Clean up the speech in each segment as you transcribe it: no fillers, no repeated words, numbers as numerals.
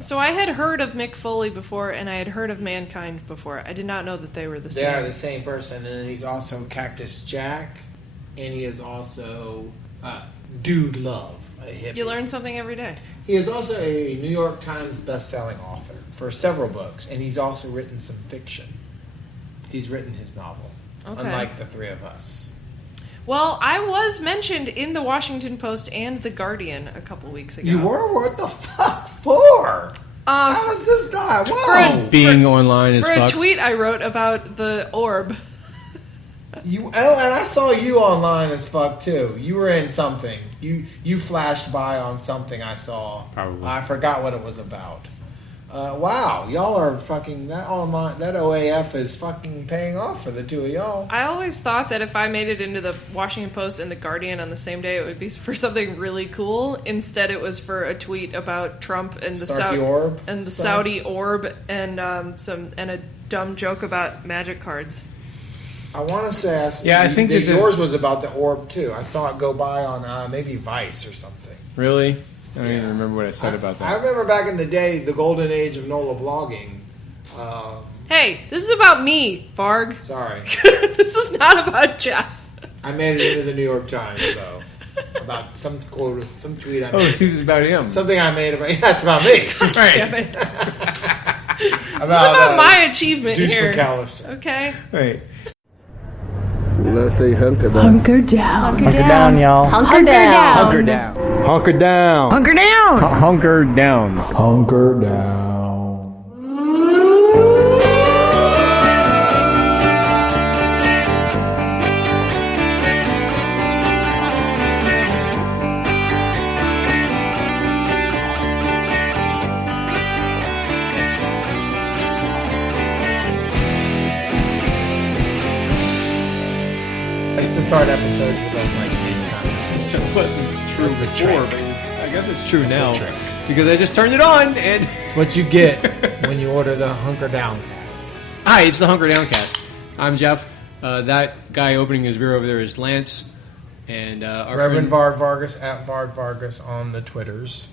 So I had heard of Mick Foley before, and I had heard of Mankind before. I did not know that they were the same. They are the same person, and he's also Cactus Jack, and he is also Dude Love, a hippie. You learn something every day. He is also a New York Times best-selling author for several books, and he's also written some fiction. He's written his novel, unlike the three of us. Well, I was mentioned in the Washington Post and the Guardian a couple weeks ago. You were? What the fuck for? How is this guy? Whoa! Being online is for fuck. a tweet I wrote about the orb. And I saw you online as fuck too. You were in something. You flashed by on something I saw. Probably. I forgot what it was about. Wow, y'all are fucking that online. That OAF is fucking paying off for the two of y'all. I always thought that if I made it into the Washington Post and the Guardian on the same day, it would be for something really cool. Instead, it was for a tweet about Trump and the Saudi orb and a dumb joke about magic cards. I want to say, I think that yours was about the orb too. I saw it go by on maybe Vice or something. Really? I don't even remember what I said about that. I remember back in the day, the golden age of NOLA blogging. Hey, this is about me, Varg. Sorry. This is not about Jeff. I made it into the New York Times, though. About some quote, some tweet I made. Oh, it was about him. Something I made about... Yeah, it's about me. God damn it. It's about my achievement Deuce here. McAllister. Okay? Right. Let's say hunker down. Hunker down. Hunker down, y'all. Hunker down. Hunker down. Hunker down. Hunker down. Hunker down. Hunker down. I used to start episodes with us like main conversation. It wasn't true That's a before, trick. but I guess it's true That's now a trick. because I just turned it on and. It's what you get when you order the Hunker Down cast. Hi, it's the Hunker Downcast. I'm Jeff. That guy opening his beer over there is Lance, and our Reverend friend, Varg Vargas at Varg Vargas on the Twitters.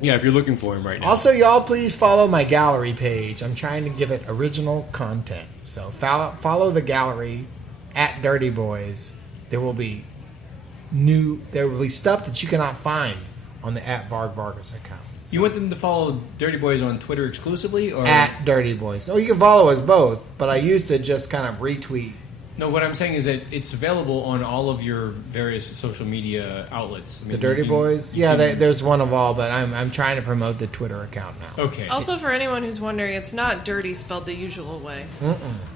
Yeah, if you're looking for him right now. Also, y'all, please follow my gallery page. I'm trying to give it original content. So follow the gallery at Deurty Boys. There will be stuff that you cannot find on the at Varg Vargas account. You want them to follow Deurty Boys on Twitter exclusively, or At Deurty Boys. Oh, you can follow us both, but I used to just kind of retweet. No, what I'm saying is that it's available on all of your various social media outlets. I mean, The Deurty Boys? Yeah, there's one of all, but I'm trying to promote the Twitter account now. Okay. Also, for anyone who's wondering, it's not dirty spelled the usual way.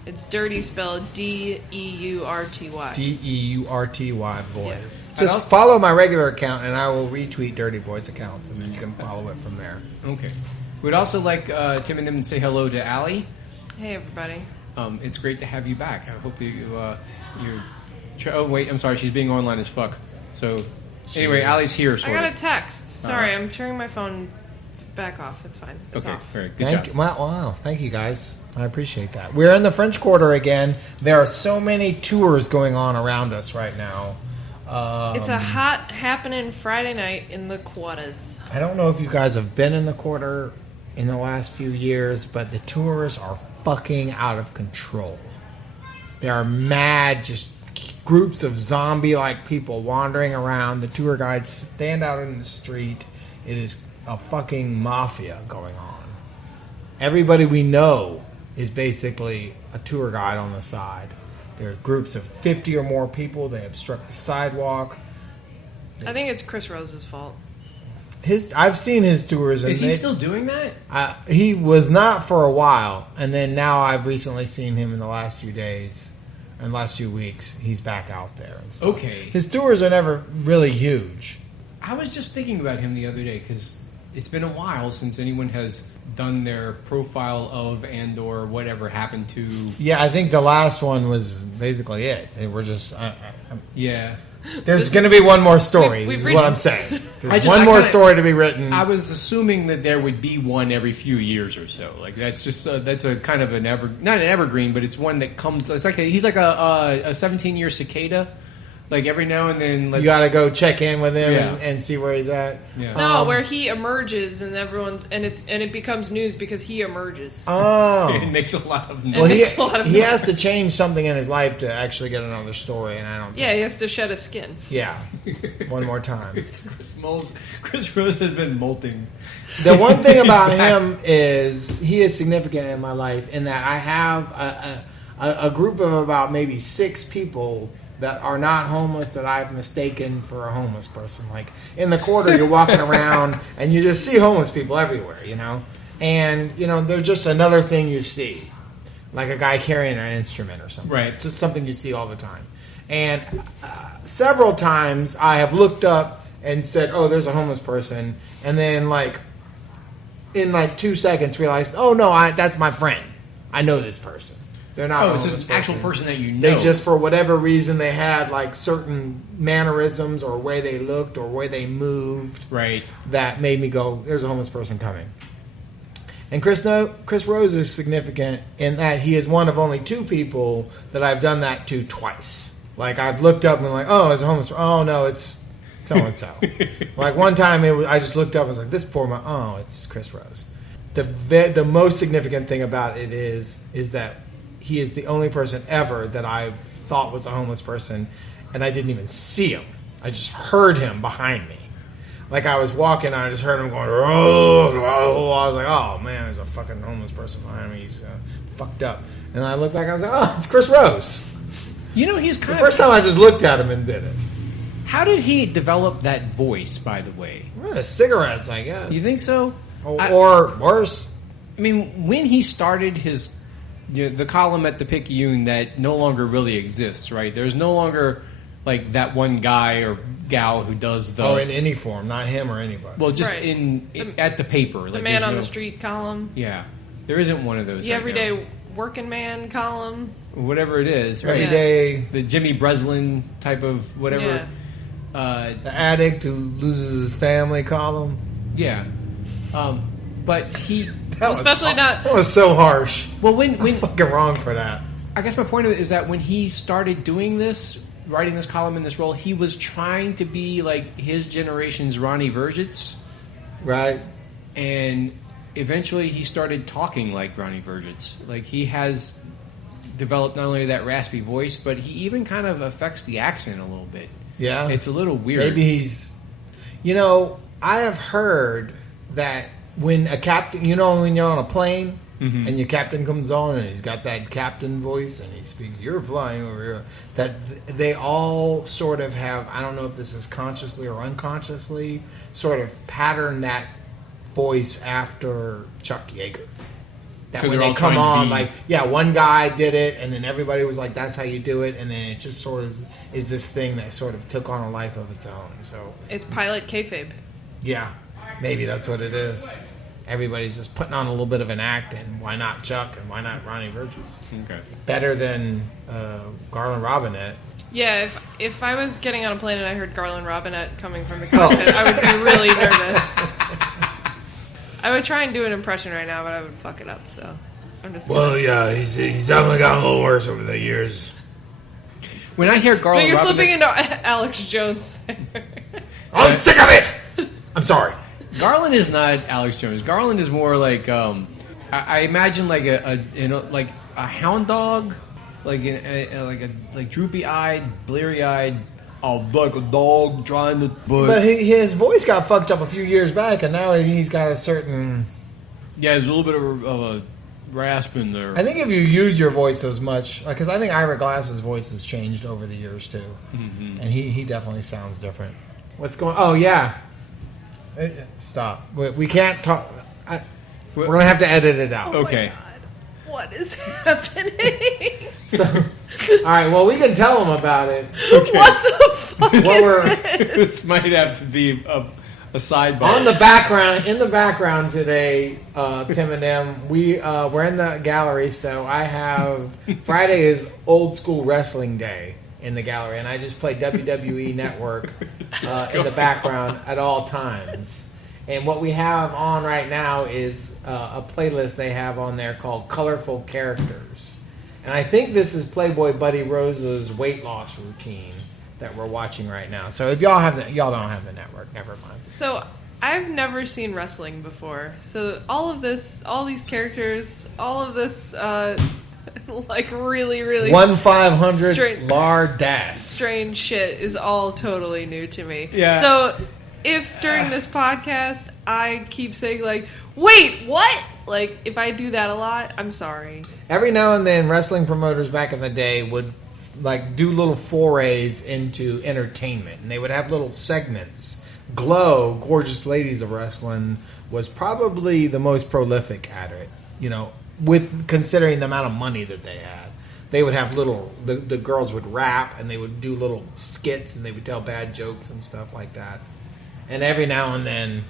It's dirty spelled D-E-U-R-T-Y. D-E-U-R-T-Y, boys. Yeah. Just follow my regular account, and I will retweet Deurty Boys accounts, and then you can follow it from there. Okay. We'd also like Tim and them to say hello to Alli. Hey, everybody. It's great to have you back. I hope you're... Oh, wait, I'm sorry. She's being online as fuck. So, anyway, Allie's here, I got a text. Sorry, I'm turning my phone back off. It's fine. It's off. All right. Good job. Wow. Thank you, guys. I appreciate that. We're in the French Quarter again. There are so many tours going on around us right now. It's a hot happening Friday night in the Quarters. I don't know if you guys have been in the Quarter in the last few years, but the tours are fucking out of control. There are mad, just groups of zombie-like people wandering around. The tour guides stand out in the street. It is a fucking mafia going on. Everybody we know is basically a tour guide on the side. There are groups of 50 or more people. They obstruct the sidewalk. I think it's Chris Rose's fault. I've seen his tours. And Is he still doing that? He was not for a while, and then now I've recently seen him in the last few days and last few weeks. He's back out there. And stuff. Okay. His tours are never really huge. I was just thinking about him the other day because it's been a while since anyone has done their profile of and or whatever happened to. Yeah, I think the last one was basically it. They were just... Yeah. There's going to be one more story, we've is what I'm saying. There's I one more kinda- story to be written. I was assuming that there would be one every few years or so. Like that's just that's a kind of not an evergreen, but it's one that comes. It's like he's like a 17-year cicada Like every now and then, you got to go check in with him and see where he's at. Yeah. No, where he emerges and it becomes news because he emerges. Oh, it makes a lot of noise. Well, he has to change something in his life to actually get another story, and I don't. Yeah, he has to shed his skin. Yeah, one more time. Chris Rose has been molting. The one thing about him is he is significant in my life in that I have a group of about maybe 6 people that are not homeless that I've mistaken for a homeless person. Like in the quarter, you're walking around and you just see homeless people everywhere, and they're just another thing you see, like a guy carrying an instrument or something. Right. It's just something you see all the time. And several times I have looked up and said, "Oh, there's a homeless person," and then in 2 seconds realized, "Oh no, that's my friend. I know this person." They're not. It's an actual person that you know. They just, for whatever reason, they had like certain mannerisms or way they looked or way they moved, right? That made me go, "There's a homeless person coming." And Chris Rose is significant in that he is one of only 2 people that I've done that to twice. Like I've looked up and like, "Oh, there's a homeless. Oh no, it's so and so." Like one time, I just looked up and was like, "This poor man." Oh, it's Chris Rose. The most significant thing about it is that he is the only person ever that I thought was a homeless person, and I didn't even see him. I just heard him behind me. Like I was walking, and I just heard him going, "Oh!" I was like, "Oh man, there's a fucking homeless person behind me. He's fucked up." And I looked back, and I was like, "Oh, it's Chris Rose." He's kind of... The first time I just looked at him and did it. How did he develop that voice, by the way? Well, the cigarettes, I guess. You think so? Or worse. I mean, when he started the column at the Picayune that no longer really exists, right? There's no longer like that one guy or gal who does the... Oh, in any form, not him or anybody. Well, just right. At the paper. The man on the street column. Yeah. There isn't one of those The everyday working man column. Whatever it is. Right? Everyday... The Jimmy Breslin type of whatever. Yeah. The addict who loses his family column. Yeah. But he... That was so harsh. Well, when fucking wrong for that. I guess my point of it is that when he started doing this, writing this column in this role, he was trying to be like his generation's Ronnie Vergitz, right? And eventually, he started talking like Ronnie Vergitz. Like he has developed not only that raspy voice, but he even kind of affects the accent a little bit. Yeah, it's a little weird. Maybe he's. I have heard that. When a captain, when you're on a plane and your captain comes on and he's got that captain voice and he speaks, "You're flying over here," that they all sort of have, I don't know if this is consciously or unconsciously, sort of pattern that voice after Chuck Yeager. That so when they come on, one guy did it and then everybody was like, "That's how you do it," and then it just sort of is this thing that sort of took on a life of its own. So it's pilot kayfabe. Yeah. Maybe that's what it is. Everybody's just putting on a little bit of an act, and why not Chuck, and why not Ronnie Vergitz? Okay. Better than Garland Robinette. Yeah, if I was getting on a plane and I heard Garland Robinette coming from the cockpit, I would be really nervous. I would try and do an impression right now, but I would fuck it up, so I'm just... Well, yeah, he's definitely gotten a little worse over the years. When I hear Garland But you're Robinette, slipping into Alex Jones there. I'm sick of it! I'm sorry. Garland is not Alex Jones. Garland is more like I imagine like a hound dog, like droopy eyed, bleary eyed, like a dog trying to. But his voice got fucked up a few years back, and now he's got a certain. Yeah, there's a little bit of a rasp in there. I think if you use your voice as much, because I think Ira Glass's voice has changed over the years too, and he definitely sounds different. What's going? Oh yeah. Stop. We can't talk. We're going to have to edit it out. Okay. Oh my God. What is happening? All right. Well, we can tell them about it. Okay. What the fuck is this? Might have to be a sidebar. In the background today, Tim and Em, we're in the gallery. So I have Friday is old school wrestling day in the gallery, and I just play WWE Network in the background at all times. And what we have on right now is a playlist they have on there called Colorful Characters. And I think this is Playboy Buddy Rose's weight loss routine that we're watching right now. So if y'all don't have the network, never mind. So I've never seen wrestling before. So all these characters, all of this, like really, really 1/500 lardess strange shit is all totally new to me. Yeah. So if during this podcast I keep saying like, wait, what? Like if I do that a lot, I'm sorry. Every now and then, wrestling promoters back in the day would like do little forays into entertainment, and they would have little segments. Glow, Gorgeous Ladies of Wrestling, was probably the most prolific at it. You know, with considering the amount of money that they had, they would have the girls would rap, and they would do little skits, and they would tell bad jokes and stuff like that. And every now and then,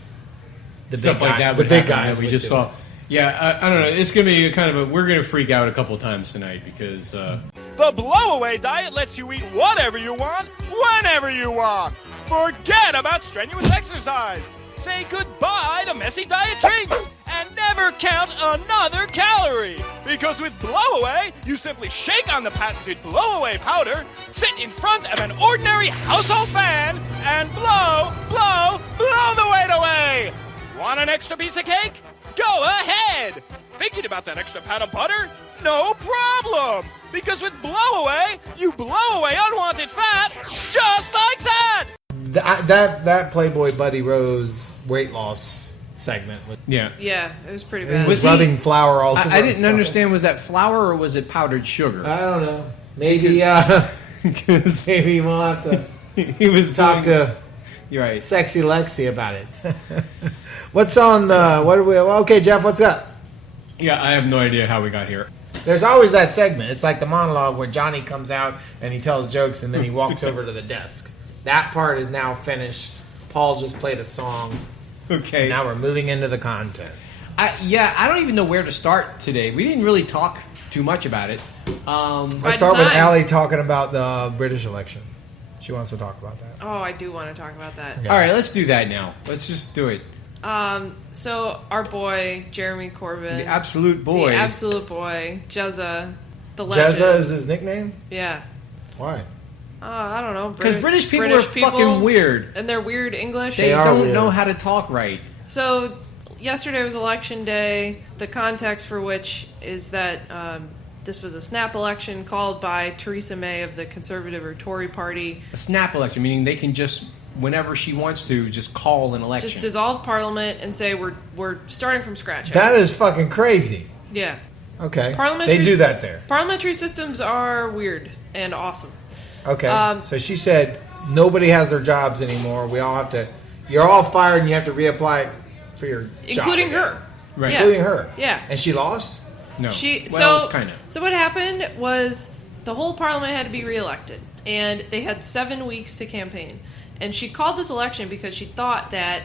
the big guys we just saw. Yeah, I don't know. It's going to be we're going to freak out a couple times tonight because... The blow-away diet lets you eat whatever you want, whenever you want. Forget about strenuous exercise. Say goodbye to messy diet drinks and never count another calorie. Because with Blow-Away, you simply shake on the patented Blow-Away powder, sit in front of an ordinary household fan, and blow, blow, blow the weight away. Want an extra piece of cake? Go ahead! Thinking about that extra pat of butter? No problem! Because with Blow-Away, you blow away unwanted fat just like that! That Playboy Buddy Rose weight loss segment. Yeah, it was pretty bad. Was rubbing flour all over I didn't understand, was that flour or was it powdered sugar? I don't know. Maybe, maybe we'll have to he was talk to You're right. Sexy Lexi about it. What's on okay, Jeff, what's up? Yeah, I have no idea how we got here. There's always that segment. It's like the monologue where Johnny comes out and he tells jokes and then he walks over to the desk. That part is now finished. Paul just played a song. Okay. Now we're moving into the content. I don't even know where to start today. We didn't really talk too much about it. Let's start with Alli talking about the British election. She wants to talk about that. Oh, I do want to talk about that. Okay. All right, let's do that now. Let's just do it. So our boy, Jeremy Corbyn. The absolute boy. Jezza, the legend. Jezza is his nickname? Yeah. Why? I don't know. Because British people are fucking weird. And they're weird English. They don't know how to talk right. So, yesterday was election day. The context for which is that this was a snap election called by Theresa May of the Conservative or Tory party. A snap election, meaning they can just, whenever she wants to, just call an election. Just dissolve Parliament and say we're starting from scratch. That is fucking crazy. Yeah. Okay. They do that there. Parliamentary systems are weird and awesome. Okay. So she said nobody has their jobs anymore. We all have to. You're all fired, and you have to reapply for your job. Including her. Right. Yeah. Including her. Yeah. And she lost? No. So what happened was the whole Parliament had to be reelected, and they had 7 weeks to campaign. And she called this election because she thought that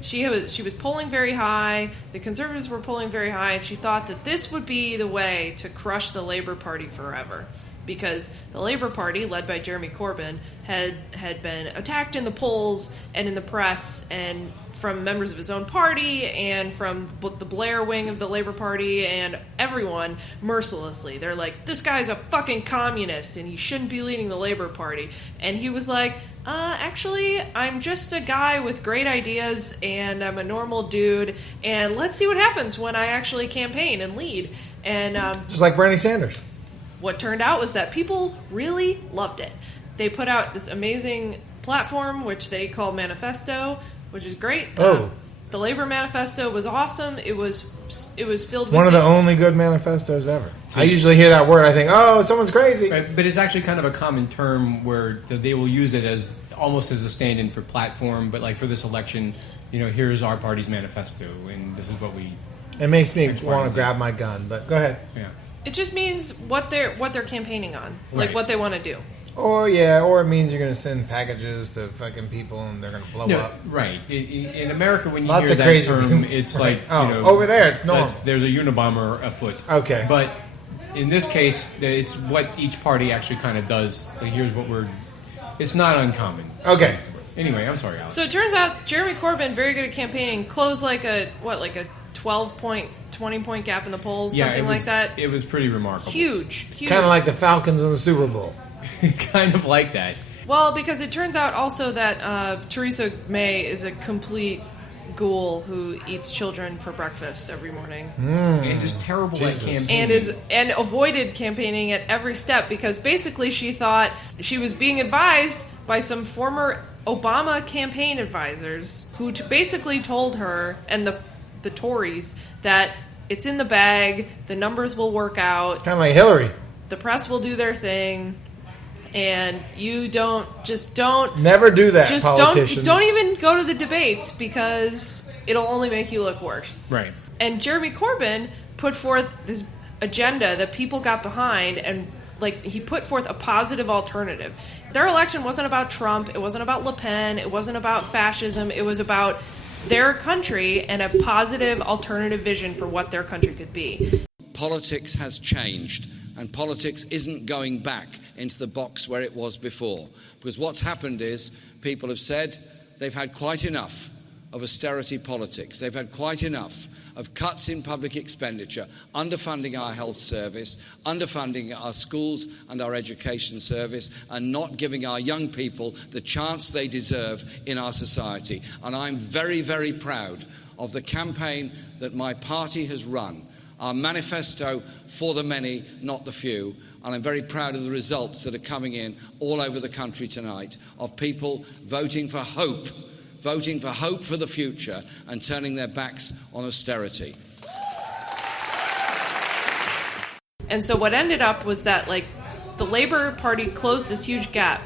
she was polling very high, the Conservatives were polling very high, and she thought that this would be the way to crush the Labour Party forever. Because the Labour Party, led by Jeremy Corbyn, had been attacked in the polls and in the press and from members of his own party and from the Blair wing of the Labour Party and everyone mercilessly. They're like, this guy's a fucking communist and he shouldn't be leading the Labour Party. And he was like, actually, I'm just a guy with great ideas and I'm a normal dude and let's see what happens when I actually campaign and lead. And just like Bernie Sanders. What turned out was that people really loved it. They put out this amazing platform, which they call Manifesto, which is great. Oh. The Labour Manifesto was awesome. It was filled with... One of the only good manifestos ever. I usually hear that word, I think, oh, someone's crazy. Right, but it's actually kind of a common term where they will use it as almost as a stand-in for platform, but like for this election, here's our party's manifesto, and this is what we... It makes me want to grab my gun, but go ahead. Yeah. It just means what they're campaigning on, like what they want to do. Or it means you're going to send packages to fucking people and they're going to blow up. Right. In America, when you Lots hear of that crazy term, people. it's right. like over there it's normal. There's a Unabomber afoot. Okay, but in this case, it's what each party actually kind of does. Like, here's what it's not uncommon. Okay. Anyway, I'm sorry, Alex. So it turns out Jeremy Corbyn, very good at campaigning, closed like a 12-point, 20-point gap in the polls, something like that. It was pretty remarkable. Huge. Kind of like the Falcons in the Super Bowl. Kind of like that. Well, because it turns out also that Theresa May is a complete ghoul who eats children for breakfast every morning. And is terrible at campaigning. And avoided campaigning at every step because basically she thought she was being advised by some former Obama campaign advisors who basically told her and the Tories that it's in the bag, the numbers will work out. Kind of like Hillary. The press will do their thing. And you don't never do that. Just politicians. don't even go to the debates because it'll only make you look worse. Right. And Jeremy Corbyn put forth this agenda that people got behind, and he put forth a positive alternative. Their election wasn't about Trump. It wasn't about Le Pen. It wasn't about fascism. It was about their country and a positive alternative vision for what their country could be. Politics has changed. And politics isn't going back into the box where it was before. Because what's happened is people have said they've had quite enough of austerity politics. They've had quite enough of cuts in public expenditure, underfunding our health service, underfunding our schools and our education service, and not giving our young people the chance they deserve in our society. And I'm very, very proud of the campaign that my party has run. Our manifesto for the many, not the few. And I'm very proud of the results that are coming in all over the country tonight of people voting for hope for the future and turning their backs on austerity. And so what ended up was that, the Labour Party closed this huge gap.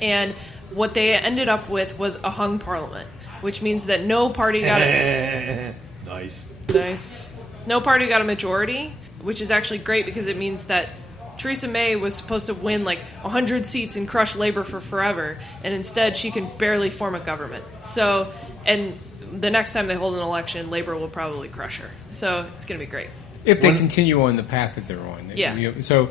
And what they ended up with was a hung parliament, which means that no party got it. Nice. No party got a majority, which is actually great because it means that Theresa May was supposed to win 100 seats and crush Labour for forever, and instead she can barely form a government. So, and the next time they hold an election, Labour will probably crush her. So it's going to be great. If they continue on the path that they're on. Yeah. So,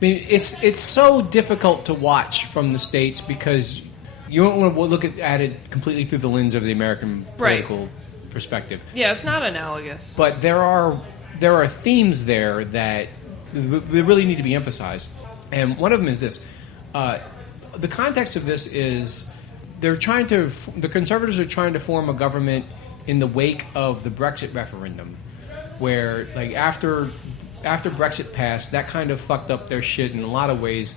it's so difficult to watch from the States because you don't want to look at it completely through the lens of the American political perspective. Yeah, it's not analogous. But there are themes there that really need to be emphasized. And one of them is this. The context of this is the Conservatives are trying to form a government in the wake of the Brexit referendum, where after Brexit passed, that kind of fucked up their shit in a lot of ways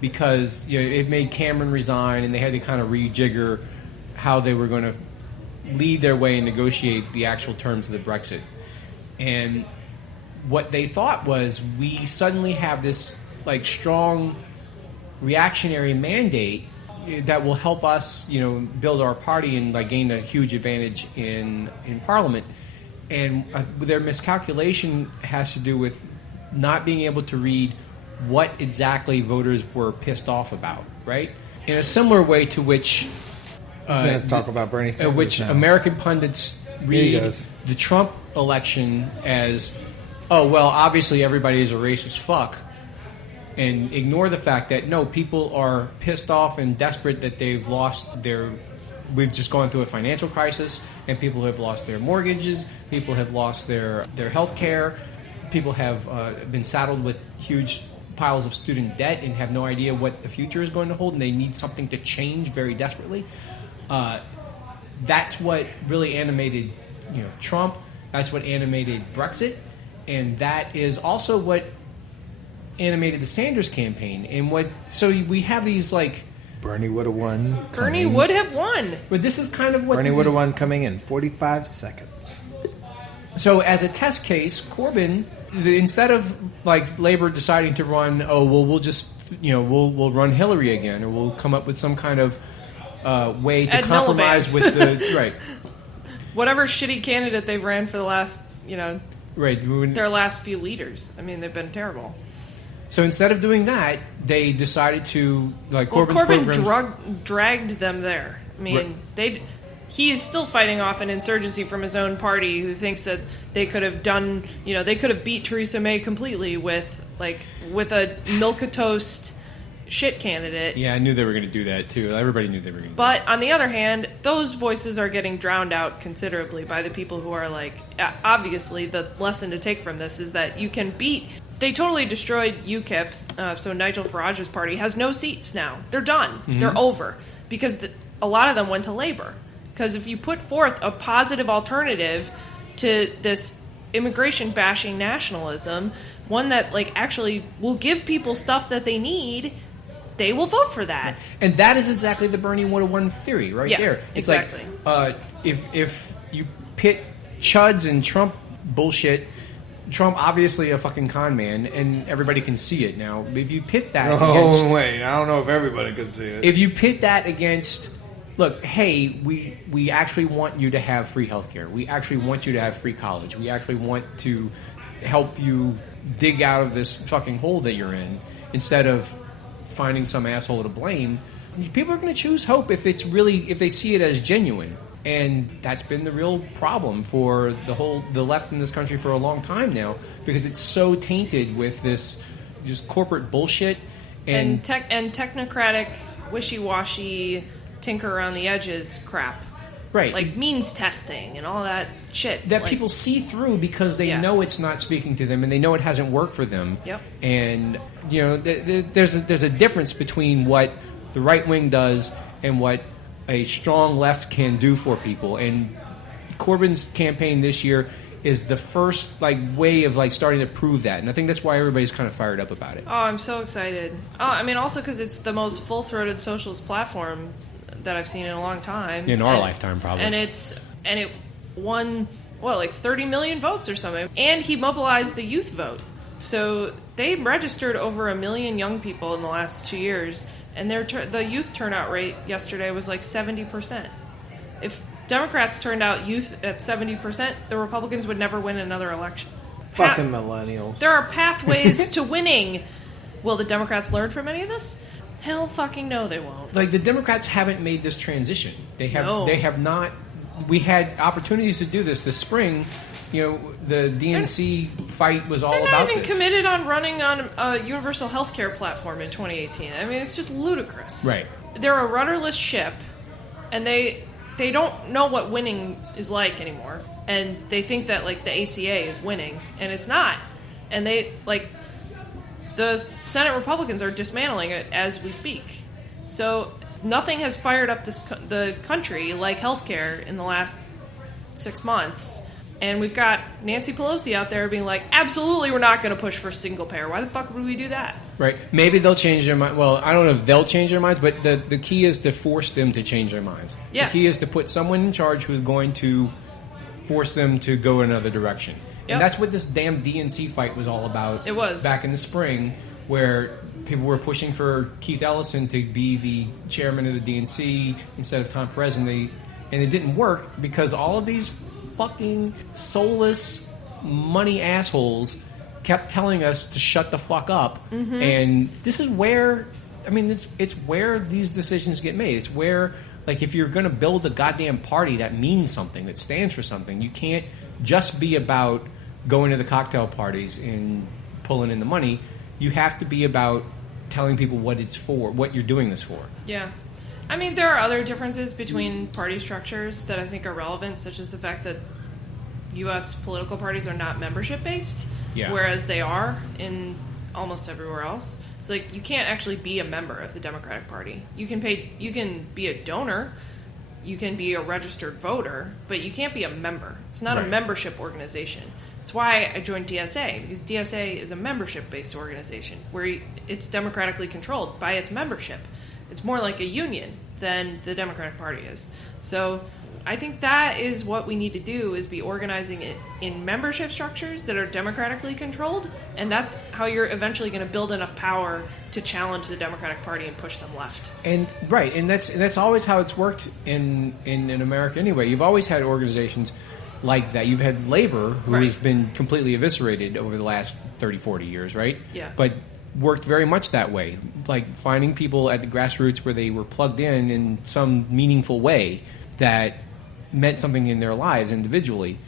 because it made Cameron resign and they had to kind of rejigger how they were going to lead their way and negotiate the actual terms of the Brexit. And what they thought was we suddenly have this strong reactionary mandate that will help us build our party and gain a huge advantage in Parliament. And their miscalculation has to do with not being able to read what exactly voters were pissed off about, right? In a similar way to which let's talk about Bernie Sanders which now. American pundits read the Trump election as, oh, well, obviously everybody is a racist fuck, and ignore the fact that, no, people are pissed off and desperate that they've lost we've just gone through a financial crisis, and people have lost their mortgages, people have lost their health care, people have been saddled with huge piles of student debt and have no idea what the future is going to hold, and they need something to change very desperately. That's what really animated, Trump. That's what animated Brexit, and that is also what animated the Sanders campaign. And so we have these Bernie would have won. Bernie would have won. But this is kind of what Bernie would have won coming in 45 seconds. So as a test case, Corbyn, instead of Labor deciding to run, we'll just we'll run Hillary again, or we'll come up with some kind of way to compromise with the right. Whatever shitty candidate they've ran for the last, right, their last few leaders. I mean, they've been terrible. So instead of doing that, they decided to Corbyn dragged them there. I mean, he is still fighting off an insurgency from his own party who thinks that they could have done, they could have beat Theresa May completely with a milquetoast shit candidate. Yeah, I knew they were going to do that too. Everybody knew they were going to. But on the other hand, those voices are getting drowned out considerably by the people who are obviously the lesson to take from this is that you can beat they totally destroyed UKIP. So Nigel Farage's party has no seats now. They're done. Mm-hmm. They're over. Because a lot of them went to Labour. Because if you put forth a positive alternative to this immigration-bashing nationalism, one that like actually will give people stuff that they need, they will vote for that. And that is exactly the Bernie 101 theory right there. It's exactly. Like, if you pit Chuds and Trump bullshit, Trump obviously a fucking con man, and everybody can see it now. If you pit that against... wait, I don't know if everybody can see it. If you pit that against... Look, hey, we actually want you to have free healthcare. We actually want you to have free college. We actually want to help you dig out of this fucking hole that you're in, instead of finding some asshole to blame. People are going to choose hope if they see it as genuine. And that's been the real problem for the left in this country for a long time now, because it's so tainted with this just corporate bullshit and technocratic, wishy-washy, tinker around the edges crap. Right. Like means testing and all that shit. That people see through because they know it's not speaking to them and they know it hasn't worked for them. Yep. And, there's a difference between what the right wing does and what a strong left can do for people. And Corbyn's campaign this year is the first way of starting to prove that. And I think that's why everybody's kind of fired up about it. Oh, I'm so excited. Oh, I mean, also because it's the most full-throated socialist platform that I've seen in a long time. In our lifetime, probably. And it won 30 million votes or something. And he mobilized the youth vote. So they registered over 1 million young people in the last 2 years, and the youth turnout rate yesterday was 70%. If Democrats turned out youth at 70%, the Republicans would never win another election. Fucking millennials. There are pathways to winning. Will the Democrats learn from any of this? Hell fucking no, they won't. The Democrats haven't made this transition. They have not. We had opportunities to do this spring. The DNC fight was all about this. They're not even committed on running on a universal health care platform in 2018. I mean, it's just ludicrous. Right. They're a rudderless ship, and they don't know what winning is like anymore. And they think that, the ACA is winning, and it's not. And the Senate Republicans are dismantling it as we speak. So nothing has fired up the country like healthcare in the last 6 months. And we've got Nancy Pelosi out there being like, absolutely, we're not going to push for single payer. Why the fuck would we do that? Right. Maybe they'll change their mind. Well, I don't know if they'll change their minds, but the key is to force them to change their minds. Yeah. The key is to put someone in charge who's going to force them to go in another direction. Yep. And that's what this damn DNC fight was all about. It was. Back in the spring, where people were pushing for Keith Ellison to be the chairman of the DNC instead of Tom Perez, and it didn't work because all of these fucking soulless money assholes kept telling us to shut the fuck up. Mm-hmm. And this is where, it's where these decisions get made. It's where, if you're going to build a goddamn party that means something, that stands for something, you can't just be about going to the cocktail parties and pulling in the money. You have to be about telling people what it's for, what you're doing this for. Yeah. There are other differences between party structures that I think are relevant, such as the fact that U.S. political parties are not membership-based, whereas they are in almost everywhere else. It's you can't actually be a member of the Democratic Party. You can be a donor, you can be a registered voter, but you can't be a member. It's not a membership organization. It's why I joined DSA, because DSA is a membership-based organization where it's democratically controlled by its membership. It's more like a union than the Democratic Party is. So I think that is what we need to do, is be organizing it in membership structures that are democratically controlled, and that's how you're eventually going to build enough power to challenge the Democratic Party and push them left. And that's always how it's worked in America anyway. You've always had organizations like that. You've had labor, who has been completely eviscerated over the last 30, 40 years, right? Yeah. But worked very much that way, finding people at the grassroots where they were plugged in some meaningful way that meant something in their lives individually,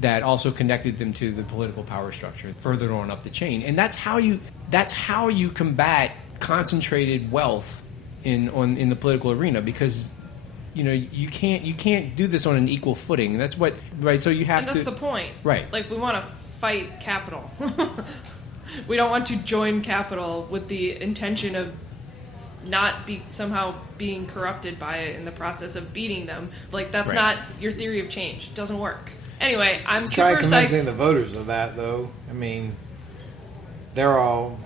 that also connected them to the political power structure further on up the chain. And that's how you combat concentrated wealth in the political arena, because you can't do this on an equal footing. And that's what, right? So you have to. And that's the point, right? We want to fight capital. We don't want to join capital with the intention of not somehow being corrupted by it in the process of beating them. Like, that's not your theory of change. It doesn't work. Anyway, I'm super psyched. Try convincing the voters of that, though. I mean, they are all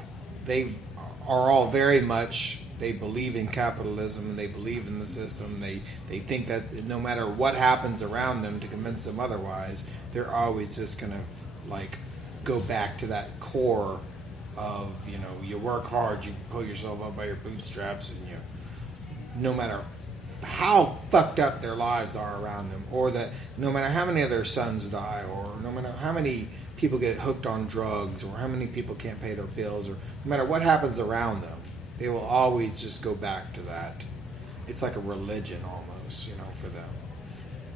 very much, they believe in capitalism and they believe in the system. They think that no matter what happens around them to convince them otherwise, they're always just going to, like, go back to that core of, you know, you work hard, you pull yourself up by your bootstraps, and you, no matter how fucked up their lives are around them, or that no matter how many of their sons die, or no matter how many people get hooked on drugs, or how many people can't pay their bills, or no matter what happens around them, they will always just go back to that. It's like a religion almost, you know, for them.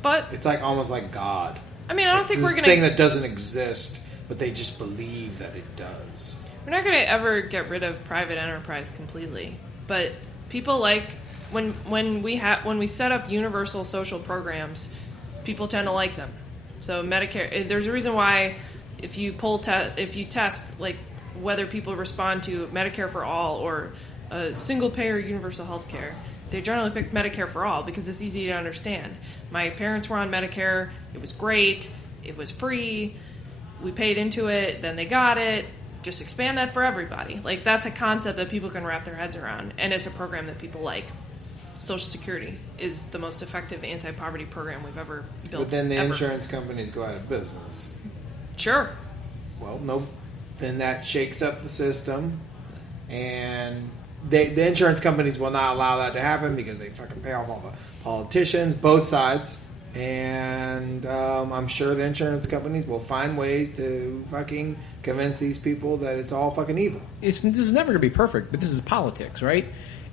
But it's like almost like God. I mean, I don't think we're going to... thing that doesn't exist, but they just believe that it does. We're not going to ever get rid of private enterprise completely, but people like when we set up universal social programs, people tend to like them. So Medicare, there's a reason why if you test like whether people respond to Medicare for all or single payer universal health care, they generally pick Medicare for all because it's easy to understand. My parents were on Medicare. It was great. It was free. We paid into it. Then they got it. Just expand that for everybody. Like, that's a concept that people can wrap their heads around, and it's a program that people like. Social Security is the most effective anti-poverty program we've ever built. But then the insurance companies go out of business. Sure. Well, no. Then that shakes up the system, and the insurance companies will not allow that to happen because they fucking pay off all the politicians, both sides. And I'm sure the insurance companies will find ways to fucking convince these people that it's all fucking evil. This is never going to be perfect, but this is politics, right?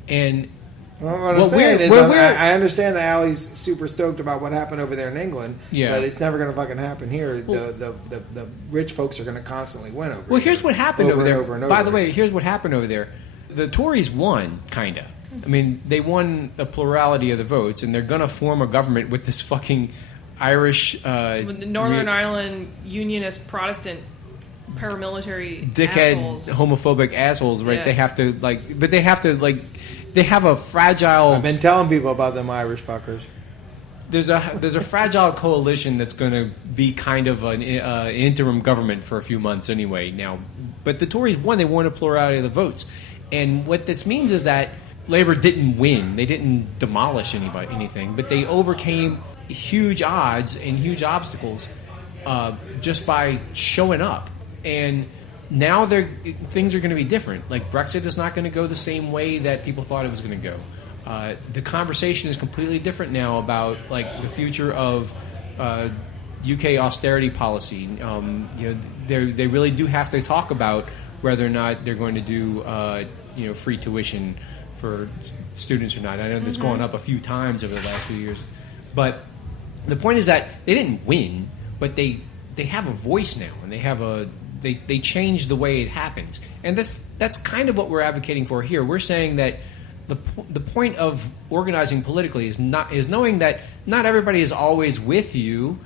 And what I'm saying is, I understand that Alli's super stoked about what happened over there in England, but it's never going to fucking happen here. Well, the rich folks are going to constantly win over. Well, here's what happened over there. Over and over. By the way, here's what happened over there. The Tories won, kind of. I mean, they won a plurality of the votes, and they're going to form a government with this fucking Irish... with the Northern Ireland Unionist Protestant paramilitary dickhead, assholes. Homophobic assholes, right? Yeah. They have to, like... But they have to, like... They have a fragile... I've been telling people about them Irish fuckers. There's a fragile coalition that's going to be kind of an interim government for a few months anyway now. But the Tories won. They won a plurality of the votes. And what this means is that Labour didn't win. They didn't demolish anything, but they overcame huge odds and huge obstacles just by showing up. And now things are going to be different. Like, Brexit is not going to go the same way that people thought it was going to go. The conversation is completely different now about, like, the future of UK austerity policy. They really do have to talk about whether or not they're going to do free tuition for students or not. I know this going up a few times over the last few years. But the point is that they didn't win, but they have a voice now, and they change the way it happens. And that's kind of what we're advocating for here. We're saying that the point of organizing politically is knowing that not everybody is always with you,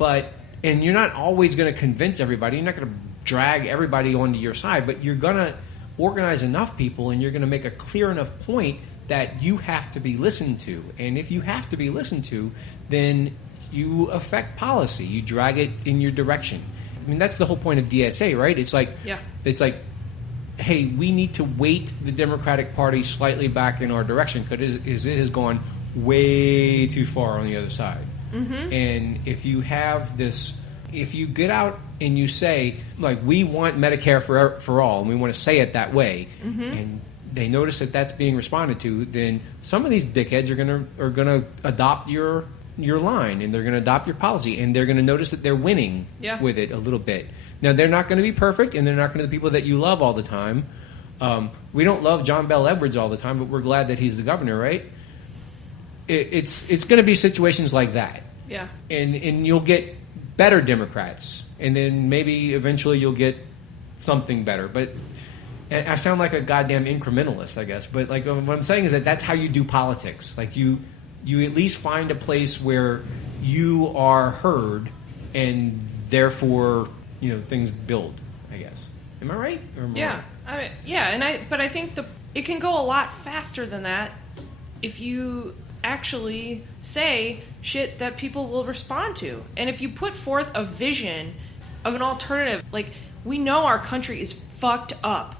and you're not always going to convince everybody. You're not going to drag everybody onto your side, but you're going to organize enough people, and you're going to make a clear enough point that you have to be listened to. And if you have to be listened to, then you affect policy. You drag it in your direction. I mean, that's the whole point of DSA, right? It's like, hey, we need to weight the Democratic Party slightly back in our direction because it has gone way too far on the other side. Mm-hmm. And if you have this... If you get out and you say, like, we want Medicare for all, and we want to say it that way, and they notice that that's being responded to, then some of these dickheads are gonna adopt your line, and they're gonna adopt your policy, and they're gonna notice that they're winning with it a little bit. Now, they're not going to be perfect, and they're not going to be the people that you love all the time. We don't love John Bell Edwards all the time, but we're glad that he's the governor, right? It's going to be situations like that. Yeah. And you'll get better Democrats, and then maybe eventually you'll get something better. But I sound like a goddamn incrementalist, I guess. But like what I'm saying is that that's how you do politics. Like you at least find a place where you are heard, and therefore things build, I guess. Am I right? Yeah, but I think it can go a lot faster than that if you actually say shit that people will respond to. And if you put forth a vision of an alternative, like, we know our country is fucked up,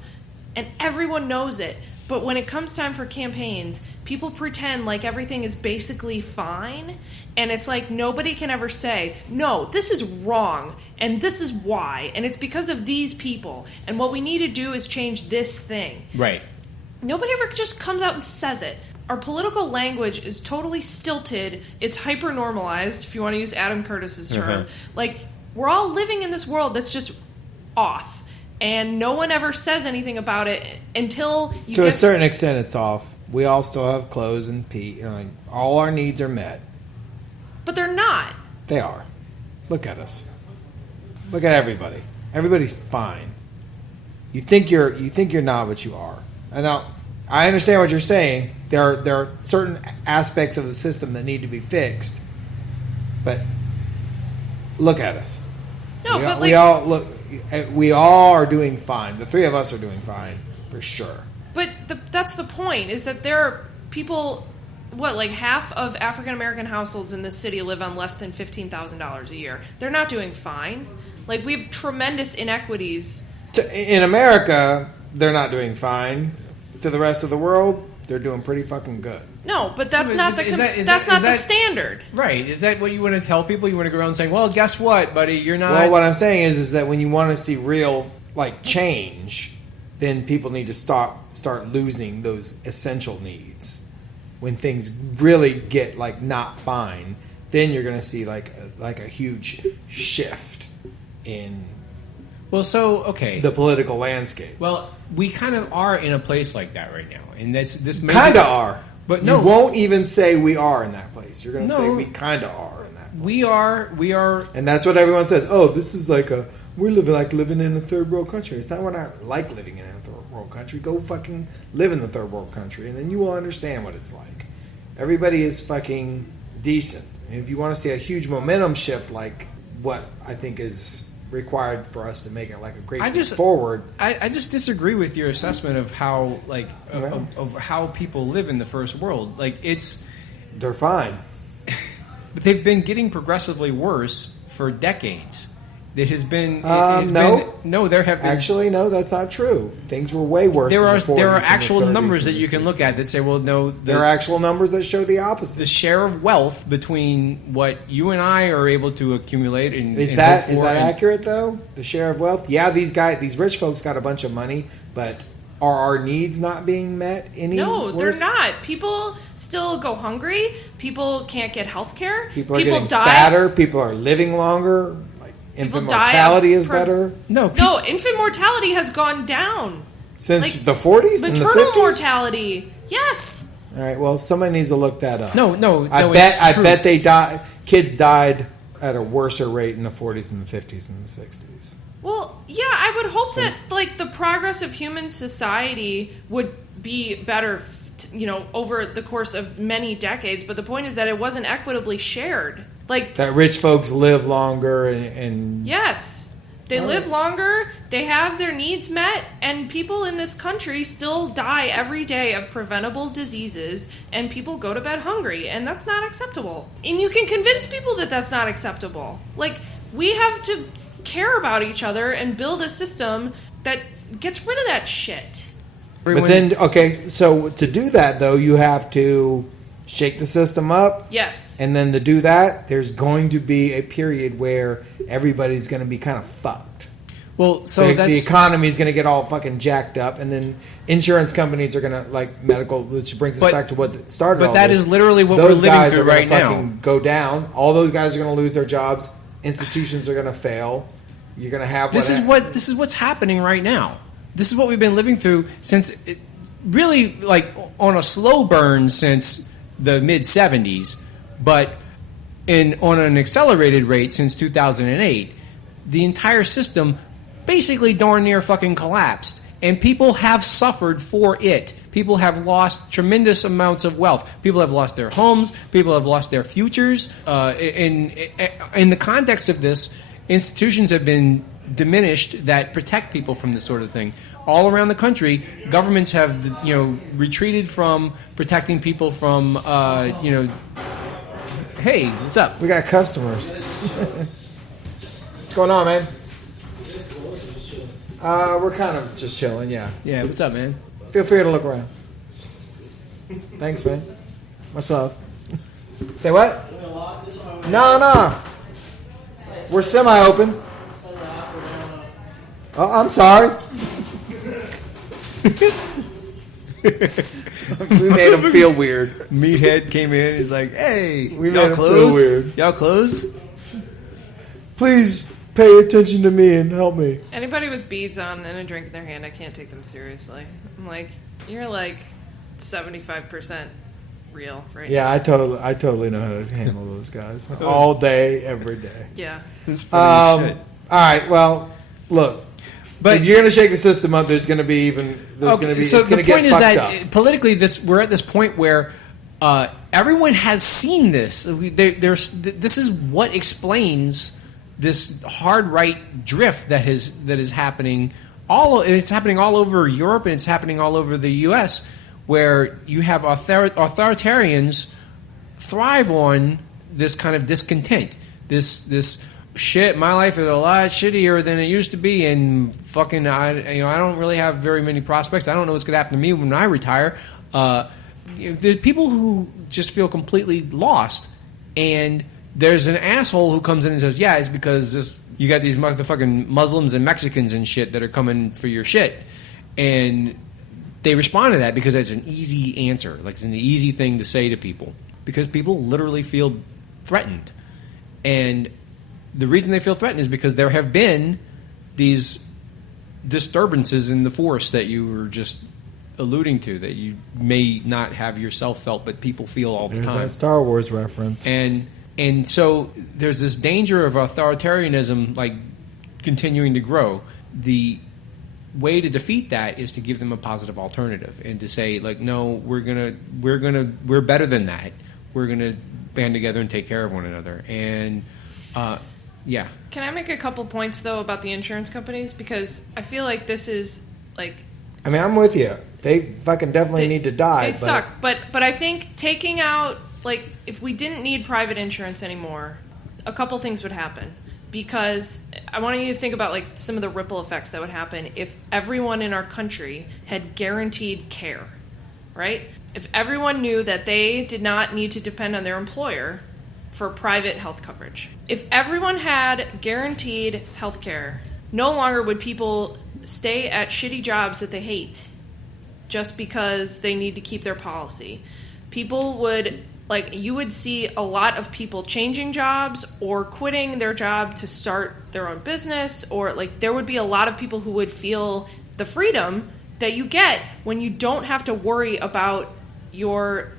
and everyone knows it. But when it comes time for campaigns, people pretend like everything is basically fine, and it's like nobody can ever say, no, this is wrong, and this is why, and it's because of these people, and what we need to do is change this thing. Right. Nobody ever just comes out and says it. Our political language is totally stilted. It's hyper-normalized, if you want to use Adam Curtis's term. Like, we're all living in this world that's just off. And no one ever says anything about it until you to a certain extent, it's off. We all still have clothes and pee. You know, like, all our needs are met. But they're not. They are. Look at us. Look at everybody. Everybody's fine. You think you're not, but you are. And now, I understand what you're saying. There are certain aspects of the system that need to be fixed. But look at us. No, but we all are doing fine. The three of us are doing fine, for sure. But that's the point, is that there are people, like half of African-American households in this city live on less than $15,000 a year. They're not doing fine. Like, we have tremendous inequities. In America, they're not doing fine. To the rest of the world, they're doing pretty fucking good. No, but that's not the standard. Right. Is that what you want to tell people? You want to go around saying, well, guess what, buddy? You're not... Well, what I'm saying is that when you want to see real, like, change, then people need to start losing those essential needs. When things really get, like, not fine, then you're going to see, like a huge shift in... Well, so, okay. The political landscape. Well, we kind of are in a place like that right now. And this kind of are. But no. You won't even say we are in that place. You're going to say we kind of are in that place. We are. And that's what everyone says. Oh, this is we're living in a third world country. It's not, we're not like living in a third world country. Go fucking live in the third world country, and then you will understand what it's like. Everybody is fucking decent. And if you want to see a huge momentum shift, like what I think is required for us to make it like a great leap forward. I just disagree with your assessment of how of how people live in the first world. Like, they're fine. But they've been getting progressively worse for decades. There has been there have been actually no, that's not true. Things were way worse. There are actual numbers that you can look at that say, well, no, there are actual numbers that show the opposite. The share of wealth between what you and I are able to accumulate is that accurate though? The share of wealth? Yeah, these rich folks got a bunch of money, but are our needs not being met anymore? No, they're not. People still go hungry. People can't get health care. People are getting fatter. People are living longer. Infant mortality is better. No, infant mortality has gone down since the 40s. Maternal mortality, yes. All right. Well, somebody needs to look that up. No. I bet they died. Kids died at a worse rate in the 40s and the 50s and the 60s. Well, yeah, I would hope that like the progress of human society would be better, over the course of many decades. But the point is that it wasn't equitably shared. Like that rich folks live longer and yes, they live longer, they have their needs met, and people in this country still die every day of preventable diseases, and people go to bed hungry, and that's not acceptable. And you can convince people that that's not acceptable. Like, we have to care about each other and build a system that gets rid of that shit. But then, okay, so to do that, though, you have to shake the system up. Yes. And then to do that, there's going to be a period where everybody's going to be kind of fucked. Well, so the economy is going to get all fucking jacked up, and then insurance companies are going to, like medical, which brings us back to what started. But that is literally what we're living through right now. Go down. All those guys are going to lose their jobs. Institutions are going to fail. You're going to have this is what's happening right now. This is what we've been living through since really like on a slow burn since the mid-'70s, but on an accelerated rate since 2008, the entire system basically darn near fucking collapsed. And people have suffered for it. People have lost tremendous amounts of wealth. People have lost their homes. People have lost their futures. In the context of this, institutions have been diminished that protect people from this sort of thing. All around the country, governments have retreated from protecting people from Hey, what's up? We got customers. What's going on, man? We're kind of just chilling, yeah. Yeah, what's up, man? Feel free to look around. Thanks, man. What's up? Say what? No. We're semi-open. Oh, I'm sorry. We made him feel weird. Meathead came in. He's like, "Hey, we y'all made him close? feel weird. Y'all close? Please pay attention to me and help me." Anybody with beads on and a drink in their hand, I can't take them seriously. I'm like, you're like 75% real right now. Yeah, I totally know how to handle those guys all day, every day. Yeah. It's funny as shit. All right. Well, look. But if you're going to shake the system up, there's going to be So it's the going to point get is fucked that up. politically, we're at this point where everyone has seen this. This is what explains this hard right drift that is happening. It's happening all over Europe, and it's happening all over the U.S., where you have authoritarians thrive on this kind of discontent. This shit, my life is a lot shittier than it used to be, and fucking, I don't really have very many prospects. I don't know what's going to happen to me when I retire. The people who just feel completely lost, and there's an asshole who comes in and says, "Yeah, it's because you got these motherfucking Muslims and Mexicans and shit that are coming for your shit," and they respond to that because it's an easy answer, like it's an easy thing to say to people, because people literally feel threatened, and the reason they feel threatened is because there have been these disturbances in the force that you were just alluding to, that you may not have yourself felt, but people feel all the time. There's that Star Wars reference. And so there's this danger of authoritarianism like continuing to grow. The way to defeat that is to give them a positive alternative and to say, like, no, we're better than that. We're gonna band together and take care of one another. And yeah. Can I make a couple points, though, about the insurance companies? Because I feel like this is, like... I mean, I'm with you. They fucking definitely need to die. They suck. But I think taking out... Like, if we didn't need private insurance anymore, a couple things would happen. Because I want you to think about, like, some of the ripple effects that would happen if everyone in our country had guaranteed care, right? If everyone knew that they did not need to depend on their employer for private health coverage. If everyone had guaranteed health care, no longer would people stay at shitty jobs that they hate just because they need to keep their policy. People would, like, you would see a lot of people changing jobs or quitting their job to start their own business, or, like, there would be a lot of people who would feel the freedom that you get when you don't have to worry about your